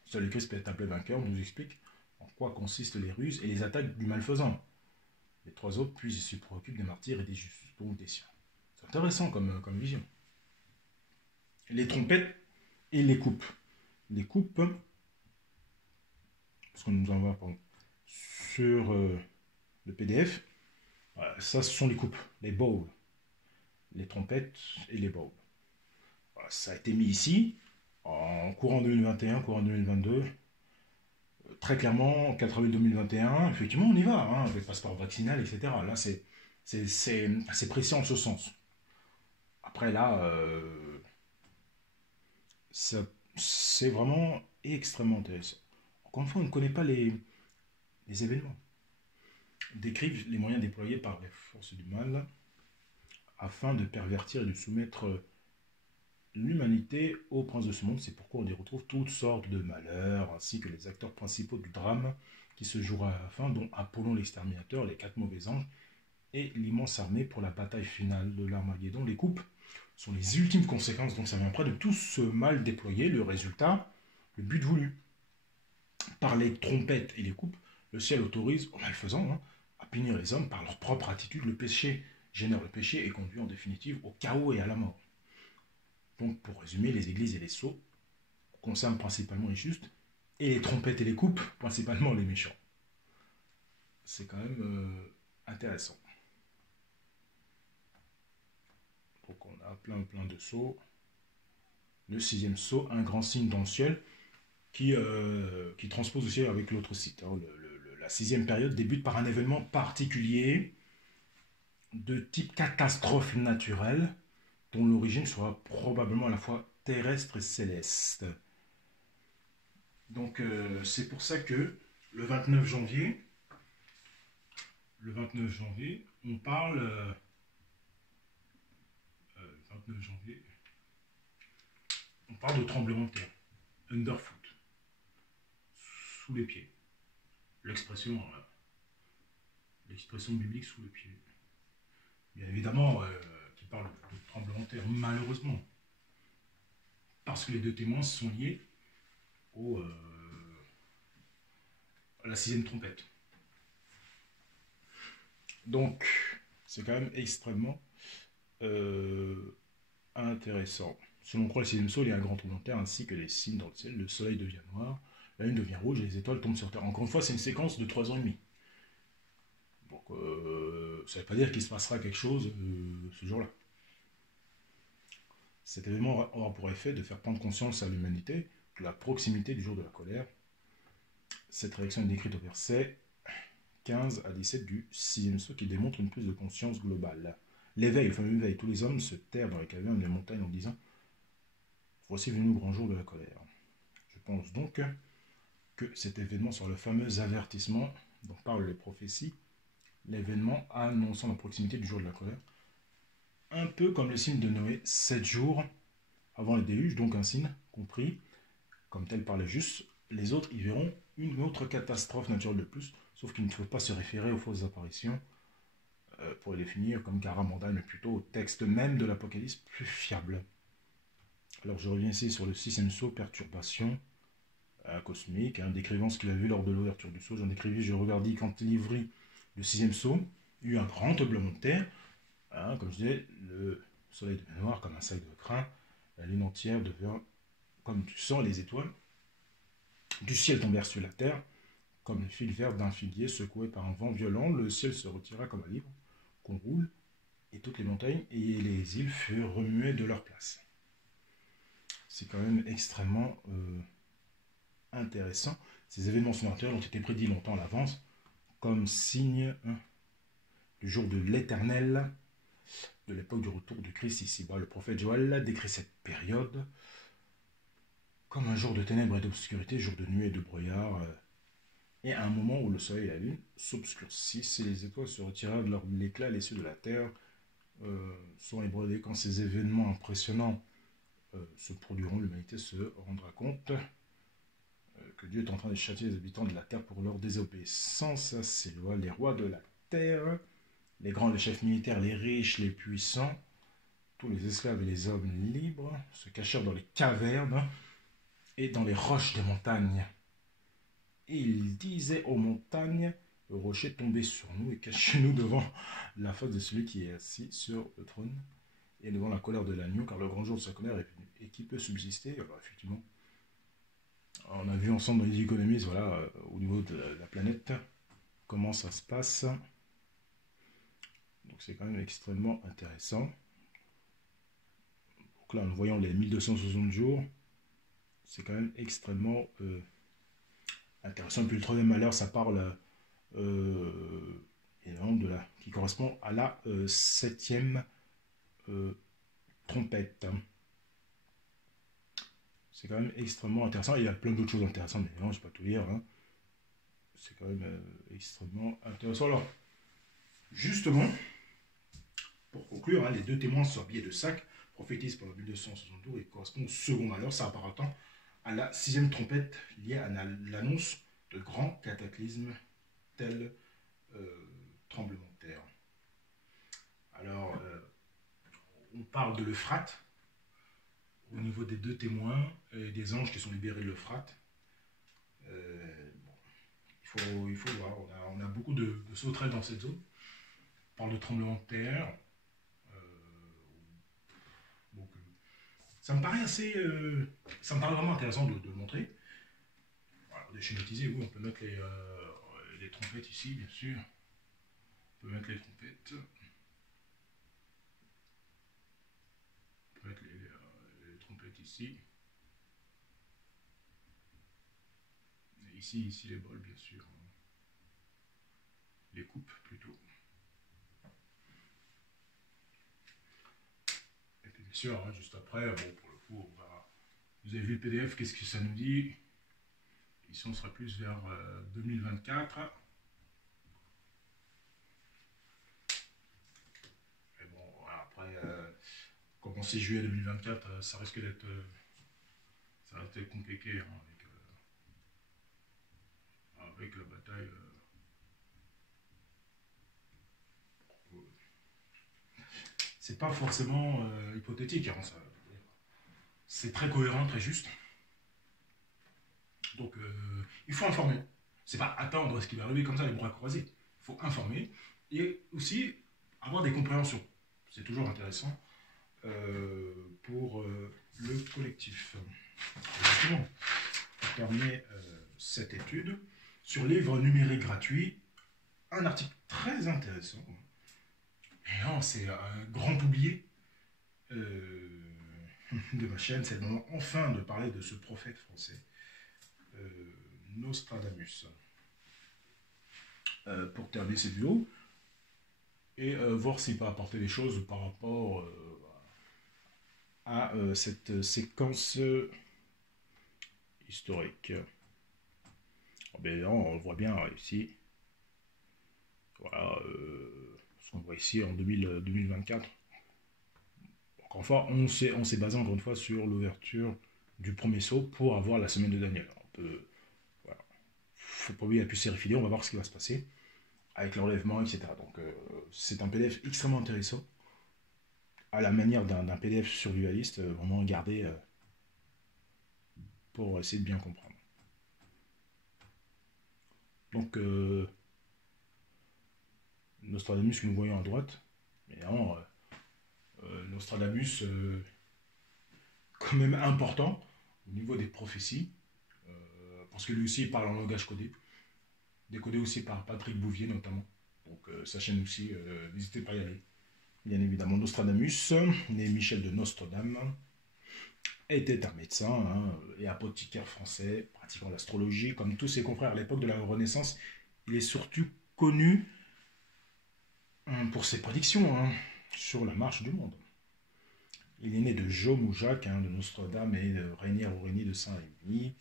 seul le Christ peut être appelé vainqueur, nous explique en quoi consistent les ruses et les attaques du malfaisant. Les 3 autres, puis ils se préoccupent des martyrs et des justes, donc des siens. C'est intéressant comme vision. les trompettes et les coupes. Les coupes, parce qu'on nous envoie sur le PDF, ça ce sont les coupes, les bowls, les trompettes et les bowls. Voilà, ça a été mis ici en courant 2021, courant 2022. Très clairement, 4 avril 2021, effectivement, on y va, hein, avec le passeport vaccinal, etc. Là, c'est précis en ce sens. Après, là, c'est vraiment extrêmement intéressant. Encore une fois, on ne connaît pas les événements. Décrivent les moyens déployés par les forces du mal afin de pervertir et de soumettre l'humanité au prince de ce monde. C'est pourquoi on y retrouve toutes sortes de malheurs, ainsi que les acteurs principaux du drame qui se jouera à la fin, dont Apollon l'exterminateur, les 4 mauvais anges et l'immense armée pour la bataille finale de l'Armageddon. Les coupes sont les ultimes conséquences, donc ça vient après de tout ce mal déployé, le résultat, le but voulu. Par les trompettes et les coupes, le ciel autorise aux malfaisants à punir les hommes par leur propre attitude. Le péché génère le péché et conduit en définitive au chaos et à la mort. Donc, pour résumer, les églises et les sceaux concernent principalement les justes, et les trompettes et les coupes, principalement les méchants. C'est quand même intéressant. Donc, on a plein de sceaux. Le 6e sceau, un grand signe dans le ciel, qui transpose aussi avec l'autre site. Alors, la 6e période débute par un événement particulier de type catastrophe naturelle, dont l'origine sera probablement à la fois terrestre et céleste. Donc c'est pour ça que le 29 janvier, on parle 29 janvier, on parle de tremblement de terre, underfoot, sous les pieds. L'expression biblique sous les pieds. Bien évidemment, qui parle de tremblement de terre, malheureusement. Parce que les deux témoins sont liés à la 6e trompette. Donc, c'est quand même extrêmement intéressant. Selon croit le 6e sceau, il y a un grand tremblement de terre ainsi que les signes dans le ciel. Le soleil devient noir, la lune devient rouge et les étoiles tombent sur terre. Encore une fois, c'est une séquence de 3 ans et demi. Donc, ça ne veut pas dire qu'il se passera quelque chose ce jour-là. Cet événement aura pour effet de faire prendre conscience à l'humanité de la proximité du jour de la colère. Cette réaction est décrite au verset 15 à 17 du 6e sceau qui démontre une prise de conscience globale. L'éveil, le fameux éveil, tous les hommes se terrent dans les cavernes des montagnes en disant « Voici venu le grand jour de la colère ». Je pense donc que cet événement sera le fameux avertissement dont parlent les prophéties, l'événement annonçant la proximité du jour de la colère, un peu comme le signe de Noé, 7 jours avant le déluge, donc un signe compris comme tel par les justes. Les autres y verront une autre catastrophe naturelle de plus, sauf qu'il ne faut pas se référer aux fausses apparitions pour les définir comme Garamanda, mais plutôt au texte même de l'Apocalypse plus fiable. Alors je reviens ici sur le 6e sceau, perturbation cosmique, décrivant ce qu'il a vu lors de l'ouverture du sceau. J'en décrivis, je regardais quand il ouvrit le 6e sceau, il y eut un grand tremblement de terre. Comme je disais, le soleil devient noir comme un sac de crin, la lune entière devient comme du sang et les étoiles du ciel tombèrent sur la terre, comme le fil vert d'un figuier secoué par un vent violent. Le ciel se retira comme un livre qu'on roule, et toutes les montagnes et les îles furent remuées de leur place. C'est quand même extrêmement intéressant. Ces événements surnaturels ont été prédits longtemps à l'avance, comme signe du jour de l'Éternel, de l'époque du retour du Christ ici-bas. Le prophète Joël décrit cette période comme un jour de ténèbres et d'obscurité, jour de nuée et de brouillard, et à un moment où le soleil et la lune s'obscurcissent et les étoiles se retirent de leur éclat, les cieux de la terre sont ébranlés. Quand ces événements impressionnants se produiront, l'humanité se rendra compte que Dieu est en train de châtier les habitants de la terre pour leur désobéissance à ses lois. Les rois de la terre, les grands, les chefs militaires, les riches, les puissants, tous les esclaves et les hommes libres se cachèrent dans les cavernes et dans les roches des montagnes. Et il disait aux montagnes, aux rochers, tombez sur nous et cachez-nous devant la face de celui qui est assis sur le trône et devant la colère de l'agneau, car le grand jour de sa colère est venu. Et qui peut subsister? Alors, effectivement, on a vu ensemble dans les économistes, voilà, au niveau de la planète, comment ça se passe. Donc c'est quand même extrêmement intéressant. Donc là, en voyant les 1260 jours, c'est quand même extrêmement intéressant. Puis le troisième malheur, ça parle qui correspond à la septième trompette. C'est quand même extrêmement intéressant. Il y a plein d'autres choses intéressantes, mais non, je ne vais pas tout lire. Hein. C'est quand même extrêmement intéressant. Alors, justement, pour conclure, hein, les deux témoins sur billet de sac prophétisent pendant 1260 jours et correspondent au second malheur, ça appartenant à la sixième trompette liée à l'annonce de grands cataclysmes tels tremblements de terre. Alors, on parle de l'Euphrate au niveau des deux témoins et des anges qui sont libérés de l'Euphrate. Il faut voir, on a beaucoup de sauterelles dans cette zone. On parle de tremblements de terre. Donc, ça me paraît assez. Ça me paraît vraiment intéressant de le montrer. Voilà, déschématiser, oui, on peut mettre les trompettes ici, bien sûr. On peut mettre les trompettes. On peut mettre les trompettes ici. Et ici les bols, bien sûr. Les coupes plutôt. Et puis bien sûr, hein, juste après, bon, pour le coup, vous avez vu le PDF, qu'est-ce que ça nous dit? Ici, on sera plus vers 2024. Mais bon, après, quand on sait juillet 2024, ça risque d'être compliqué hein, avec la bataille. C'est pas forcément hypothétique, hein, c'est très cohérent, très juste. Donc, il faut informer. C'est pas attendre ce qui va arriver comme ça, les bras croisés. Il faut informer et aussi avoir des compréhensions. C'est toujours intéressant pour le collectif. Justement, pour terminer cette étude, sur livre numérique gratuit, un article très intéressant. Et non, c'est un grand oublié de ma chaîne. C'est le moment enfin de parler de ce prophète français, Nostradamus. Pour terminer cette vidéo et voir s'il peut apporter des choses par rapport à cette séquence historique. Ben, on voit bien ici. Voilà. Ce qu'on voit ici en 2024. Encore une fois, on s'est basé encore une fois sur l'ouverture du premier saut pour avoir la semaine de Daniel. Voilà. Faut pas oublier la puce sérifidée, on va voir ce qui va se passer avec l'enlèvement, etc. Donc c'est un PDF extrêmement intéressant, à la manière d'un PDF survivaliste, vraiment gardé pour essayer de bien comprendre. Donc Nostradamus que nous voyons à droite, mais non, Nostradamus quand même important au niveau des prophéties, parce que lui aussi il parle en langage codé, décodé aussi par Patrick Bouvier notamment. Donc sa chaîne aussi, n'hésitez pas à y aller. Bien évidemment, Nostradamus, né Michel de Nostredame, était un médecin hein, et apothicaire français, pratiquant l'astrologie. Comme tous ses confrères à l'époque de la Renaissance, il est surtout connu pour ses prédictions hein, sur la marche du monde. Il est né de Jaume ou Jacques, hein, de Nostredame, et de Rainière ou Régnier de Saint-Rémy.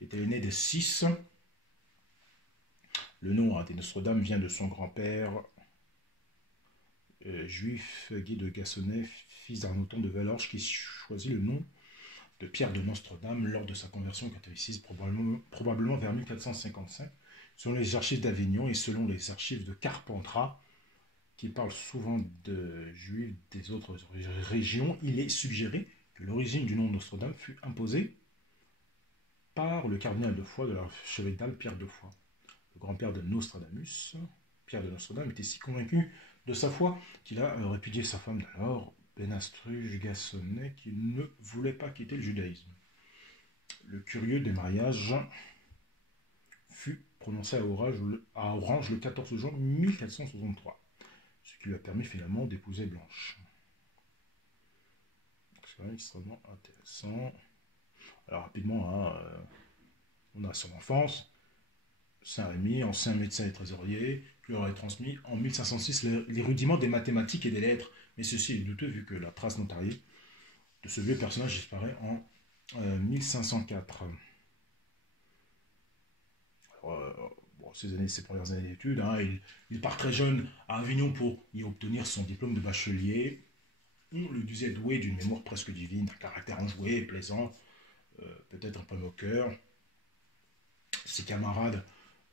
Il était né de 6. Le nom des Nostredame vient de son grand-père juif Guy de Gassonnet, fils d'un autant de Valorges, qui choisit le nom de Pierre de Nostredame lors de sa conversion au catholicisme, probablement vers 1455, selon les archives d'Avignon et selon les archives de Carpentras, qui parlent souvent de juifs des autres régions. Il est suggéré que l'origine du nom de Nostredame fut imposée par le cardinal de Foix de l'archevêque d'Albe, Pierre de Foix. Le grand-père de Nostradamus, Pierre de Nostredame, était si convaincu de sa foi qu'il a répudié sa femme d'alors Benastruge Gassonnet qui ne voulait pas quitter le judaïsme. Le curieux des mariages fut prononcé à Orange le 14 juin 1463, ce qui lui a permis finalement d'épouser Blanche. C'est extrêmement intéressant. Alors rapidement, on a son enfance. Saint-Rémy, ancien médecin et trésorier, qui lui aurait transmis en 1506 les rudiments des mathématiques et des lettres. Mais ceci est douteux vu que la trace notariée de ce vieux personnage disparaît en 1504. Alors, ses premières années d'études, il part très jeune à Avignon pour y obtenir son diplôme de bachelier. On le disait doué d'une mémoire presque divine, d'un caractère enjoué, plaisant, peut-être un peu moqueur. Ses camarades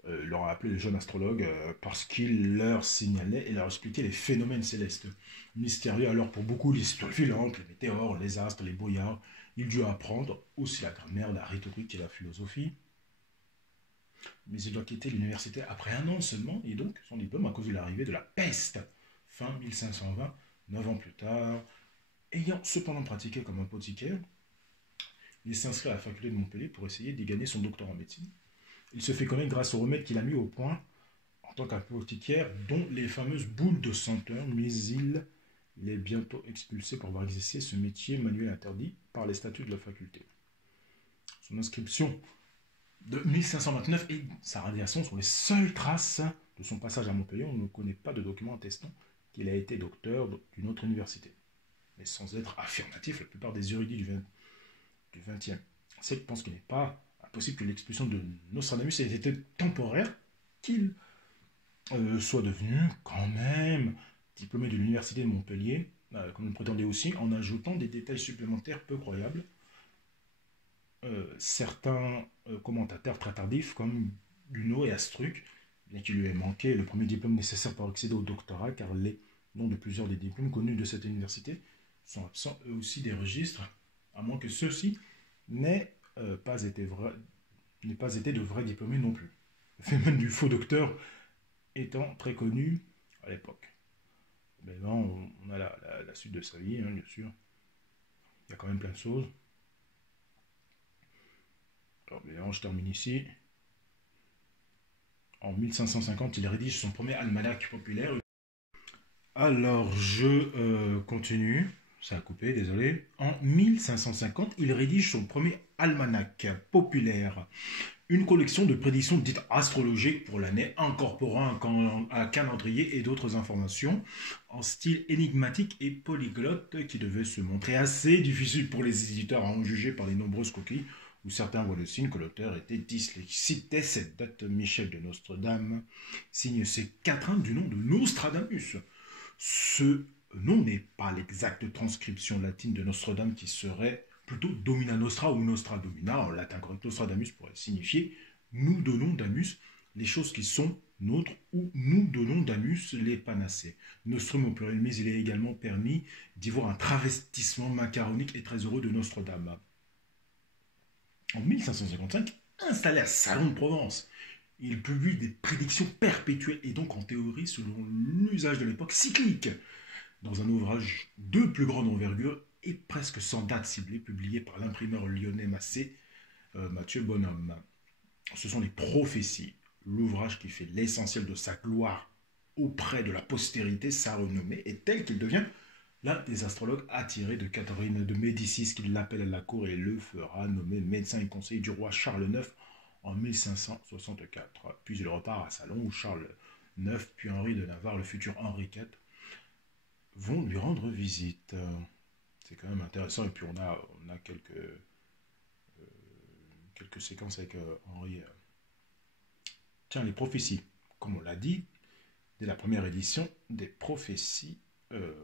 leur appelé le jeune astrologue parce qu'il leur signalait et leur expliquait les phénomènes célestes. Mystérieux alors pour beaucoup, les spiritulantes, les météores, les astres, les brouillards. Il dut apprendre aussi la grammaire, la rhétorique et la philosophie. Mais il doit quitter l'université après un an seulement, et donc son diplôme à cause de l'arrivée de la peste, fin 1520, 9 ans plus tard. Ayant cependant pratiqué comme apothicaire, il s'inscrit à la faculté de Montpellier pour essayer d'y gagner son doctorat en médecine. Il se fait connaître grâce aux remèdes qu'il a mis au point en tant qu'apothicaire, dont les fameuses boules de senteur, mais il est bientôt expulsé pour avoir exercé ce métier manuel interdit par les statuts de la faculté. Son inscription de 1529 et sa radiation sont les seules traces de son passage à Montpellier. On ne connaît pas de documents attestant qu'il a été docteur d'une autre université. Mais sans être affirmatif, la plupart des érudits du XXe siècle pensent qu'il n'est pas possible que l'expulsion de Nostradamus ait été temporaire, qu'il soit devenu quand même diplômé de l'université de Montpellier, comme il prétendait aussi, en ajoutant des détails supplémentaires peu croyables. Certains commentateurs très tardifs, comme Gounod et Astruc, bien qu'il lui ait manqué le premier diplôme nécessaire pour accéder au doctorat, car les noms de plusieurs des diplômes connus de cette université sont absents eux aussi des registres, à moins que ceux-ci n'aient pas été de vrais diplômés non plus. Le phénomène du faux docteur étant très connu à l'époque. Mais là, on a la suite de sa vie, bien sûr. Il y a quand même plein de choses. Alors, bien, je termine ici. En 1550, il rédige son premier almanach populaire. Alors, je continue. Ça a coupé, désolé. En 1550, il rédige son premier almanach populaire, une collection de prédictions dites astrologiques pour l'année, incorporant un calendrier et d'autres informations en style énigmatique et polyglotte qui devait se montrer assez difficile pour les éditeurs à en juger par les nombreuses coquilles où certains voient le signe que l'auteur était dyslexique. Dès cette date, Michel de Nostredame signe ses quatrains du nom de Nostradamus. Ce nom n'est pas l'exacte transcription latine de Nostradame qui serait plutôt Domina Nostra ou Nostra Domina. En latin correct, Nostradamus pourrait signifier nous donnons d'Amus les choses qui sont nôtres ou nous donnons d'Amus les panacées. Nostrum au pluriel, mais il est également permis d'y voir un travestissement macaronique et très heureux de Nostradame. En 1555, installé à Salon de Provence, il publie des prédictions perpétuelles et donc en théorie selon l'usage de l'époque cyclique, dans un ouvrage de plus grande envergure et presque sans date ciblée, publié par l'imprimeur lyonnais Mathieu Bonhomme. Ce sont les prophéties, l'ouvrage qui fait l'essentiel de sa gloire auprès de la postérité, sa renommée est telle qu'il devient l'un des astrologues attirés de Catherine de Médicis, qui l'appelle à la cour et le fera nommer médecin et conseiller du roi Charles IX en 1564. Puis il repart à Salon où Charles IX, puis Henri de Navarre, le futur Henri IV, vont lui rendre visite. C'est quand même intéressant. Et puis on a quelques séquences avec Henri. Tiens, les prophéties. Comme on l'a dit, dès la première édition des prophéties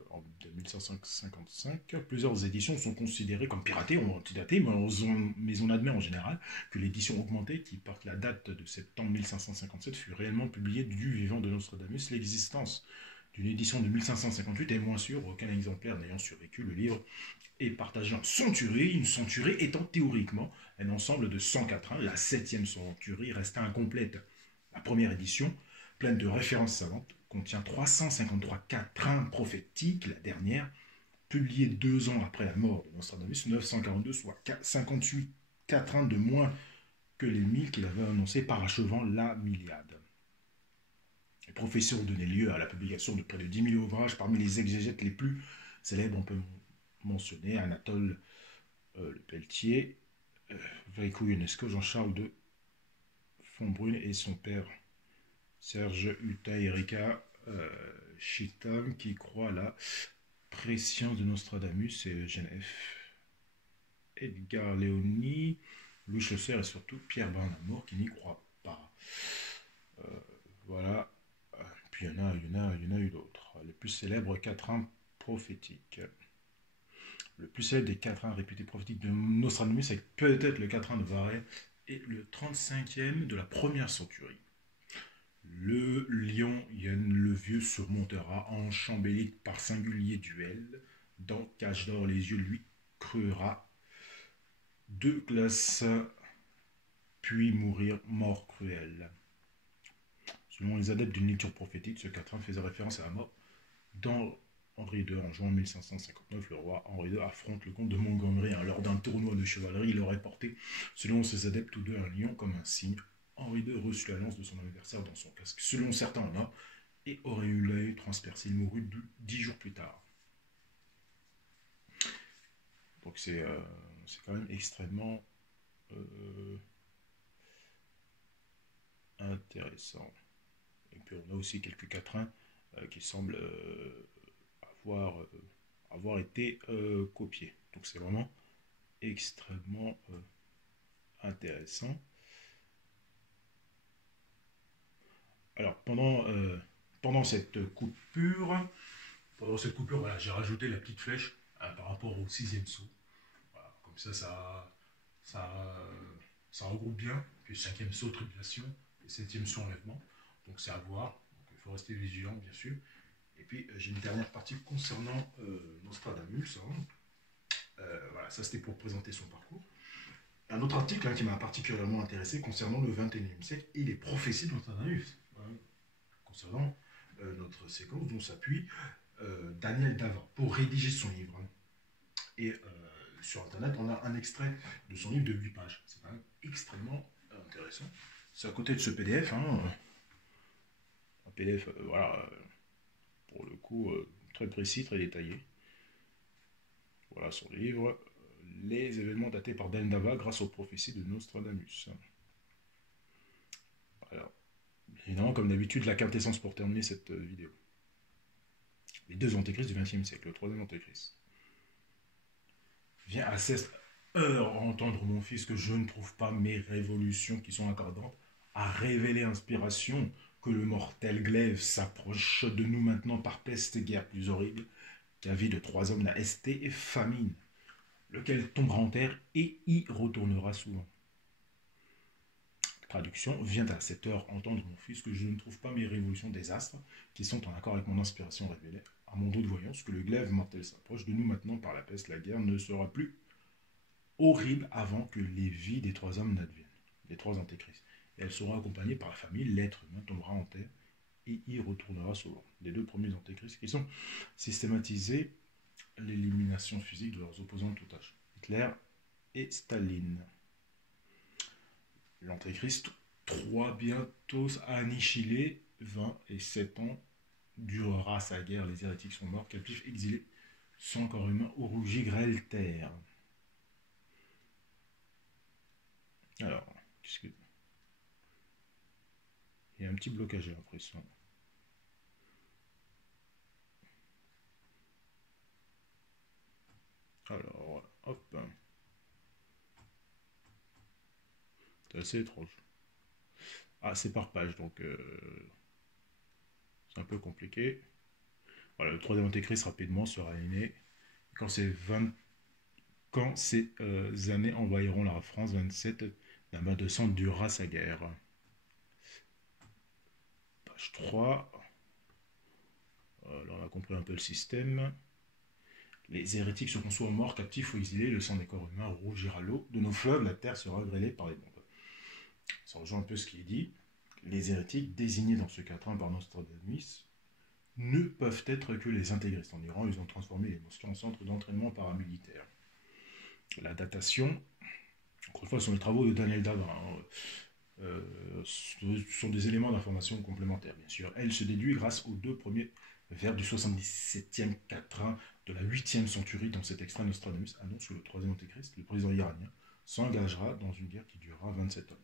en 1555, plusieurs éditions sont considérées comme piratées ou antidatées, mais on admet en général que l'édition augmentée, qui porte la date de septembre 1557, fut réellement publiée du vivant de Nostradamus. L'existence d'une édition de 1558 est moins sûre, aucun exemplaire n'ayant survécu. Le livre est partagé en centuries, une centurie étant théoriquement un ensemble de 104 la 7e centurie restant incomplète. La première édition, pleine de références savantes, contient 353 quatrains prophétiques. La dernière, publié 2 ans après la mort de Nostradamus, 942, soit 58 quatrains de moins que les 1000 qu'il avait annoncés, parachevant la milliade. Les prophéties ont donné lieu à la publication de près de 10 000 ouvrages. Parmi les exégètes les plus célèbres, on peut mentionner Anatole Le Pelletier, Varico Ionesco, Jean-Charles de Fontbrune et son père Serge Uta Erika Chitam, qui croit à la préscience de Nostradamus, et Eugène F. Edgar Léonie, Louis Chausser et surtout Pierre Barnamour qui n'y croit pas. Voilà. Puis il y en a eu d'autres. Les plus célèbres quatrains prophétiques. Le plus célèbre des quatrains réputés prophétiques de Nostradamus, c'est peut-être le quatrain de Varèse et le 35e de la première centurie. Le lion Yen le Vieux surmontera en chambélique par singulier duel. Dans cage d'or, les yeux lui creuera. 2 glaces, puis mourir mort cruelle. Selon les adeptes d'une lecture prophétique, ce quatrain faisait référence à la mort dans Henri II. En juin 1559, le roi Henri II affronte le comte de Montgomery. Lors d'un tournoi de chevalerie, il aurait porté, selon ses adeptes tous deux, un lion comme un signe. Henri II reçut la lance de son adversaire dans son casque, selon certains en or, et aurait eu l'œil transpercé. Il mourut 10 jours plus tard. Donc c'est quand même extrêmement intéressant. Et puis on a aussi quelques quatrains qui semblent avoir été copiés. Donc c'est vraiment extrêmement intéressant. Alors pendant cette coupure, voilà, j'ai rajouté la petite flèche par rapport au 6e saut. Voilà, comme ça regroupe bien. Puis 5e saut, tribulation, et 7e saut, enlèvement. Donc c'est à voir. Donc, il faut rester vigilant, bien sûr. Et puis j'ai une dernière partie concernant Nostradamus. Voilà, ça c'était pour présenter son parcours. Un autre article qui m'a particulièrement intéressé concernant le 21e siècle et les prophéties de Nostradamus. Concernant notre séquence dont s'appuie Daniel Davant pour rédiger son livre. Et sur internet, on a un extrait de son livre de 8 pages. C'est quand même extrêmement intéressant. C'est à côté de ce PDF. Un PDF, voilà, pour le coup, très précis, très détaillé. Voilà son livre. Les événements datés par Daniel Davant grâce aux prophéties de Nostradamus. Alors, évidemment, comme d'habitude, la quintessence pour terminer cette vidéo. Les 2 antéchrists du XXe siècle, le 3e antéchrist. Viens à 16 heures entendre, mon fils, que je ne trouve pas mes révolutions qui sont accordantes à révéler inspiration, que le mortel glaive s'approche de nous maintenant par peste et guerre plus horrible qu'à vie de 3 hommes, la ST et famine, lequel tombera en terre et y retournera souvent. Traduction, viens à 7 heures entendre, mon fils, que je ne trouve pas mes révolutions des astres qui sont en accord avec mon inspiration révélée à mon dos de voyance, que le glaive mortel s'approche de nous maintenant par la peste, la guerre ne sera plus horrible avant que les vies des 3 hommes n'adviennent, les 3 antéchrists. Et elles seront accompagnées par la famille, l'être humain tombera en terre et y retournera souvent. Les 2 premiers antéchrists qui sont systématisés l'élimination physique de leurs opposants de tout âge, Hitler et Staline. L'antéchrist 3 bientôt annihilé, 20 et 7 ans durera sa guerre, les hérétiques sont morts, captifs, exilés, sans corps humain, au rougis grêle terre. Alors, qu'est-ce que... Il y a un petit blocage, j'ai l'impression. Alors, hop. C'est assez étrange. Ah, c'est par page, donc c'est un peu compliqué. Voilà, le 3e antéchrist rapidement sera aligné. Quand ces années envahiront la France, 27, la main de sang durera sa guerre. Page 3. Là, on a compris un peu le système. Les hérétiques seront soit morts, captifs ou exilés, le sang des corps humains rougira l'eau. De nos fleuves, la terre sera grêlée par les bombes. Ça rejoint un peu ce qui est dit. Les hérétiques, désignés dans ce quatrain par Nostradamus, ne peuvent être que les intégristes. En Iran, ils ont transformé les mosquées en centre d'entraînement paramilitaire. La datation, encore une fois, ce sont les travaux de Daniel Davin. Ce sont des éléments d'information complémentaires, bien sûr. Elle se déduit grâce aux 2 premiers vers du 77e quatrain de la 8e centurie. Dans cet extrait, Nostradamus annonce que le troisième antéchrist, le président iranien, s'engagera dans une guerre qui durera 27 ans.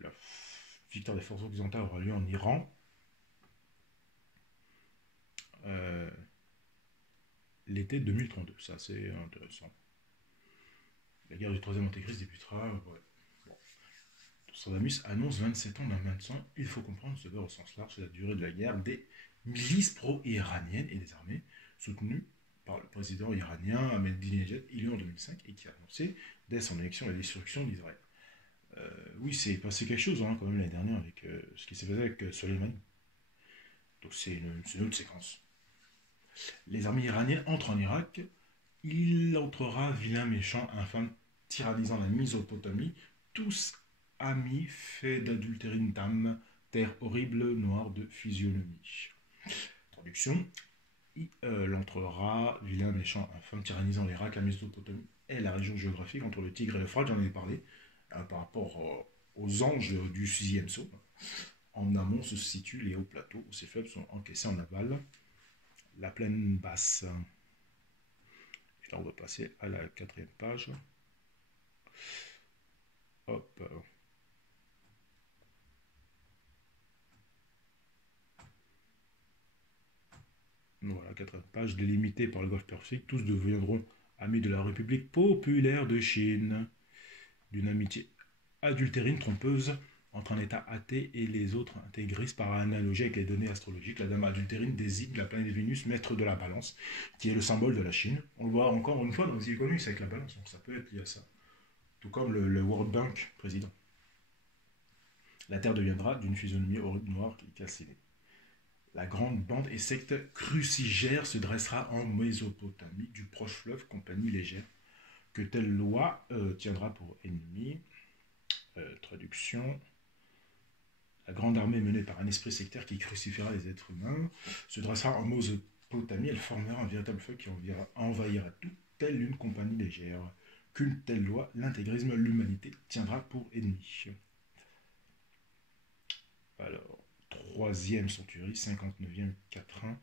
La victoire des forces occidentales aura lieu en Iran. L'été 2032, ça c'est intéressant. La guerre du troisième antéchrist débutera. Ouais. Bon. Nostradamus annonce 27 ans d'un maintien. Il faut comprendre ce verbe au sens large, c'est la durée de la guerre des milices pro-iraniennes et des armées soutenues par le président iranien Ahmadinejad, élu en 2005 et qui a annoncé dès son élection la destruction d'Israël. Oui, c'est passé quelque chose quand même l'année dernière avec ce qui s'est passé avec Soleimani. Donc c'est une autre séquence. Les armées iraniennes entrent en Irak. Il entrera, vilain, méchant, infâme, tyrannisant la Mésopotamie, tous amis, faits d'adultérine d'âme, terre horrible, noire de physionomie. Traduction. Il entrera, vilain, méchant, infâme, tyrannisant l'Irak, la Mésopotamie et la région géographique entre le Tigre et l'Euphrate, j'en ai parlé, par rapport aux anges du 6e psaume. En amont se situent les hauts plateaux où ces fleuves sont encaissés en aval. La plaine basse. Et là, on va passer à la 4e page. Hop. Voilà, 4e page. Délimitée par le Golfe Persique, tous deviendront amis de la République populaire de Chine. D'une amitié adultérine, trompeuse, entre un État athée et les autres intégristes par analogie avec les données astrologiques. La dame adultérine désigne la planète Vénus, maître de la balance, qui est le symbole de la Chine. On le voit encore une fois dans les économies avec la balance, donc ça peut être lié à ça. Tout comme le World Bank président. La Terre deviendra d'une physionomie horrible noire qui calcinée. La grande bande et secte crucigère se dressera en Mésopotamie, du proche fleuve, compagnie légère, que telle loi tiendra pour ennemi. Traduction. La grande armée menée par un esprit sectaire qui crucifiera les êtres humains se dressera en Mésopotamie. Elle formera un véritable feu qui envahira tout, telle une compagnie légère. Qu'une telle loi, l'intégrisme, l'humanité tiendra pour ennemi. Alors, 3e centurie, 59e quatrain.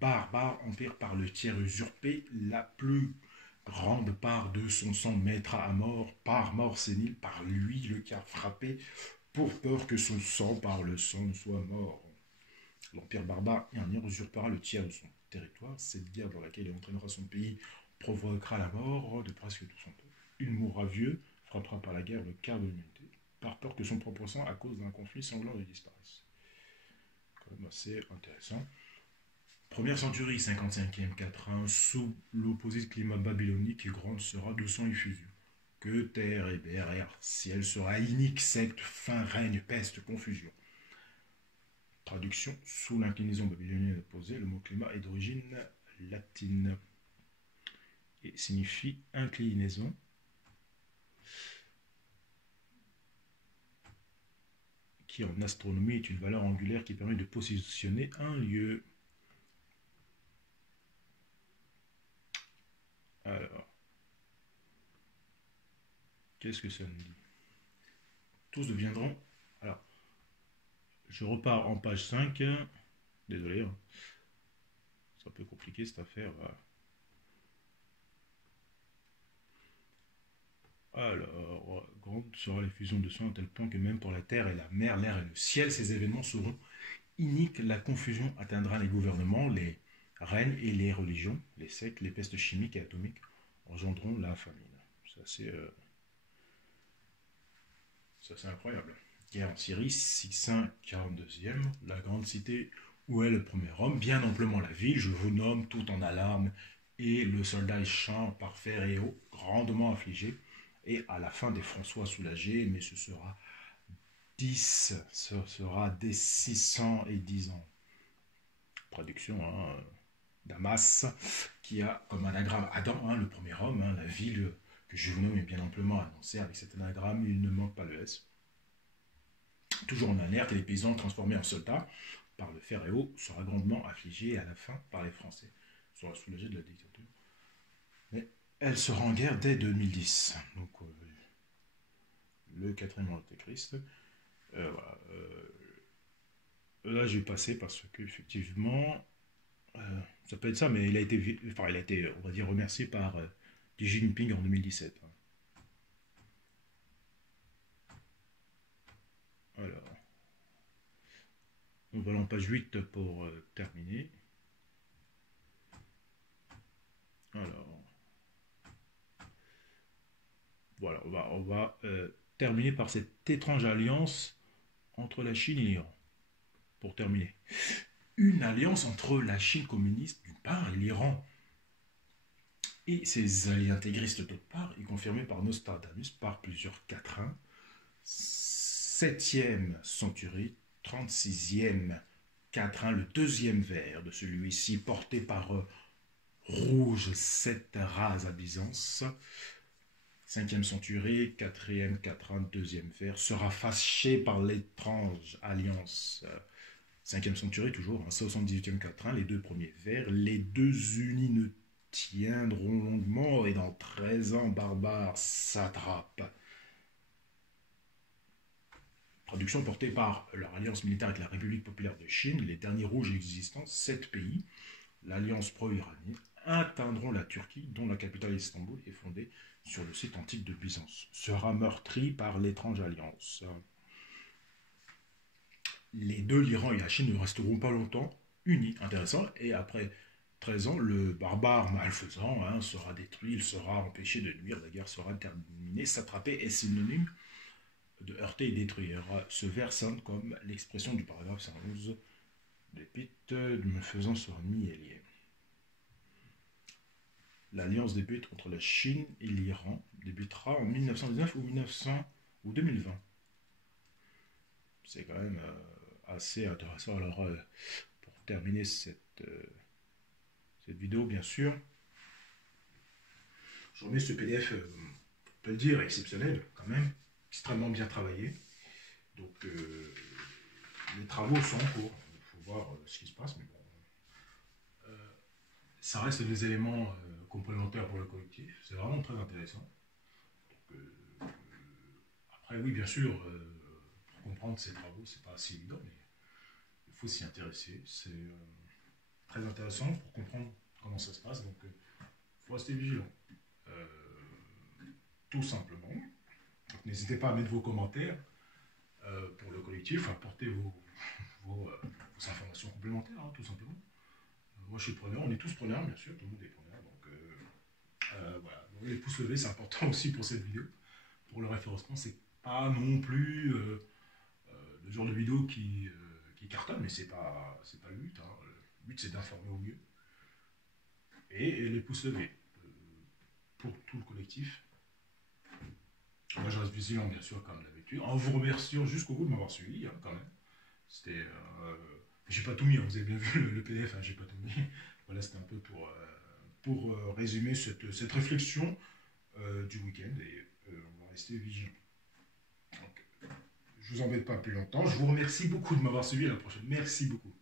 Barbare empire par le tiers usurpé, la plus grande part de son sang mettra à mort, par mort sénile, par lui le quart frappé, pour peur que son sang par le sang ne soit mort. L'empire barbare iranien usurpera le tiers de son territoire. Cette guerre dans laquelle il entraînera son pays provoquera la mort de presque tout son peuple. Il mourra vieux, frappera par la guerre le quart de l'humanité, par peur que son propre sang, à cause d'un conflit sanglant, ne disparaisse. Quand même assez intéressant. Première centurie, 55e quatrain, sous l'opposé climat babylonique, et grande sera de sang et fusion. Que terre et air, ciel sera inique, secte, faim, règne, peste, confusion. Traduction, sous l'inclinaison babylonienne opposée, le mot climat est d'origine latine et signifie inclinaison. Qui en astronomie est une valeur angulaire qui permet de positionner un lieu. Alors, qu'est-ce que ça nous dit? Tous deviendront... Alors, je repars en page 5. Désolé, hein. C'est un peu compliqué cette affaire. Alors, grande sera l'effusion de sang à tel point que même pour la terre et la mer, l'air et le ciel, ces événements seront iniques. La confusion atteindra les gouvernements, les règnes et les religions, les sectes, les pestes chimiques et atomiques engendreront la famine. C'est incroyable. Guerre en Syrie, 642e, la grande cité où est le premier homme, bien amplement la ville, je vous nomme, tout en alarme, et le soldat échant par fer et eau, grandement affligé, et à la fin des François soulagés, mais ce sera dès 610 ans. Traduction, hein, Damas, qui a comme anagramme Adam, hein, le premier homme, hein, la ville que je vous nomme est bien amplement annoncée, avec cet anagramme, il ne manque pas le S. Toujours en alerte, les paysans transformés en soldats, par le Pharaon sera grandement affligée à la fin par les Français, sera soulagée de la dictature. Mais elle sera en guerre dès 2010. Donc le quatrième antéchrist. Voilà, là j'ai passé parce que effectivement ça peut être ça, mais il a été, on va dire, remercié par Xi Jinping en 2017. Alors, on va en page 8 pour terminer. Alors, voilà, on va terminer par cette étrange alliance entre la Chine et l'Iran. Pour terminer. Une alliance entre la Chine communiste d'une part et l'Iran et ses alliés intégristes d'autre part est confirmée par Nostradamus par plusieurs quatrains. 7e centurie, 36e quatrain, le deuxième vers de celui-ci porté par Rouge, 7 rases à Byzance. 5e centurie, 4e quatrain, deuxième vers, sera fâché par l'étrange alliance. 5e centurie, toujours, 78e quatrain, les deux premiers vers, les deux unis ne tiendront longuement et dans 13 ans, barbares s'attrapent. Traduction portée par leur alliance militaire avec la République populaire de Chine, les derniers rouges existants, 7 pays, l'alliance pro-iranienne, atteindront la Turquie, dont la capitale Istanbul est fondée sur le site antique de Byzance, sera meurtri par l'étrange alliance. Les deux, l'Iran et la Chine, ne resteront pas longtemps unis, intéressant, et après 13 ans, le barbare malfaisant sera détruit, il sera empêché de nuire, la guerre sera terminée, s'attraper est synonyme de heurter et détruire. Ce vers sonne comme l'expression du paragraphe 111 d'Épître, me faisant sur ennemi et lié. L'alliance débute entre la Chine et l'Iran, débutera en 1919 ou 2020. C'est quand même assez intéressant. Alors, pour terminer cette vidéo, bien sûr, je remets ce PDF, on peut le dire, exceptionnel, quand même, extrêmement bien travaillé. Donc, les travaux sont en cours. Il faut voir ce qui se passe, mais bon. Ça reste des éléments complémentaires pour le collectif. C'est vraiment très intéressant. Donc, après, oui, bien sûr, pour comprendre ces travaux, c'est pas assez évident, mais il faut s'y intéresser. C'est très intéressant pour comprendre comment ça se passe. Donc, il faut rester vigilant. Tout simplement. Donc, n'hésitez pas à mettre vos commentaires pour le collectif, apporter vos informations complémentaires, tout simplement. Moi, je suis preneur, on est tous preneurs, bien sûr, tout le monde est preneur. Donc, voilà. Donc, les pouces levés, c'est important aussi pour cette vidéo. Pour le référencement, c'est pas non plus le genre de vidéo qui cartonne, mais c'est pas le but. Le but, c'est d'informer au mieux. Et les pouces levés pour tout le collectif. Moi, je reste vigilant, bien sûr, comme d'habitude, en vous remerciant jusqu'au bout de m'avoir suivi, quand même. C'était. J'ai pas tout mis, vous avez bien vu le PDF, j'ai pas tout mis. Voilà, c'était un peu pour résumer cette réflexion du week-end et on va rester vigilant. Donc, je vous embête pas plus longtemps. Je vous remercie beaucoup de m'avoir suivi. À la prochaine. Merci beaucoup.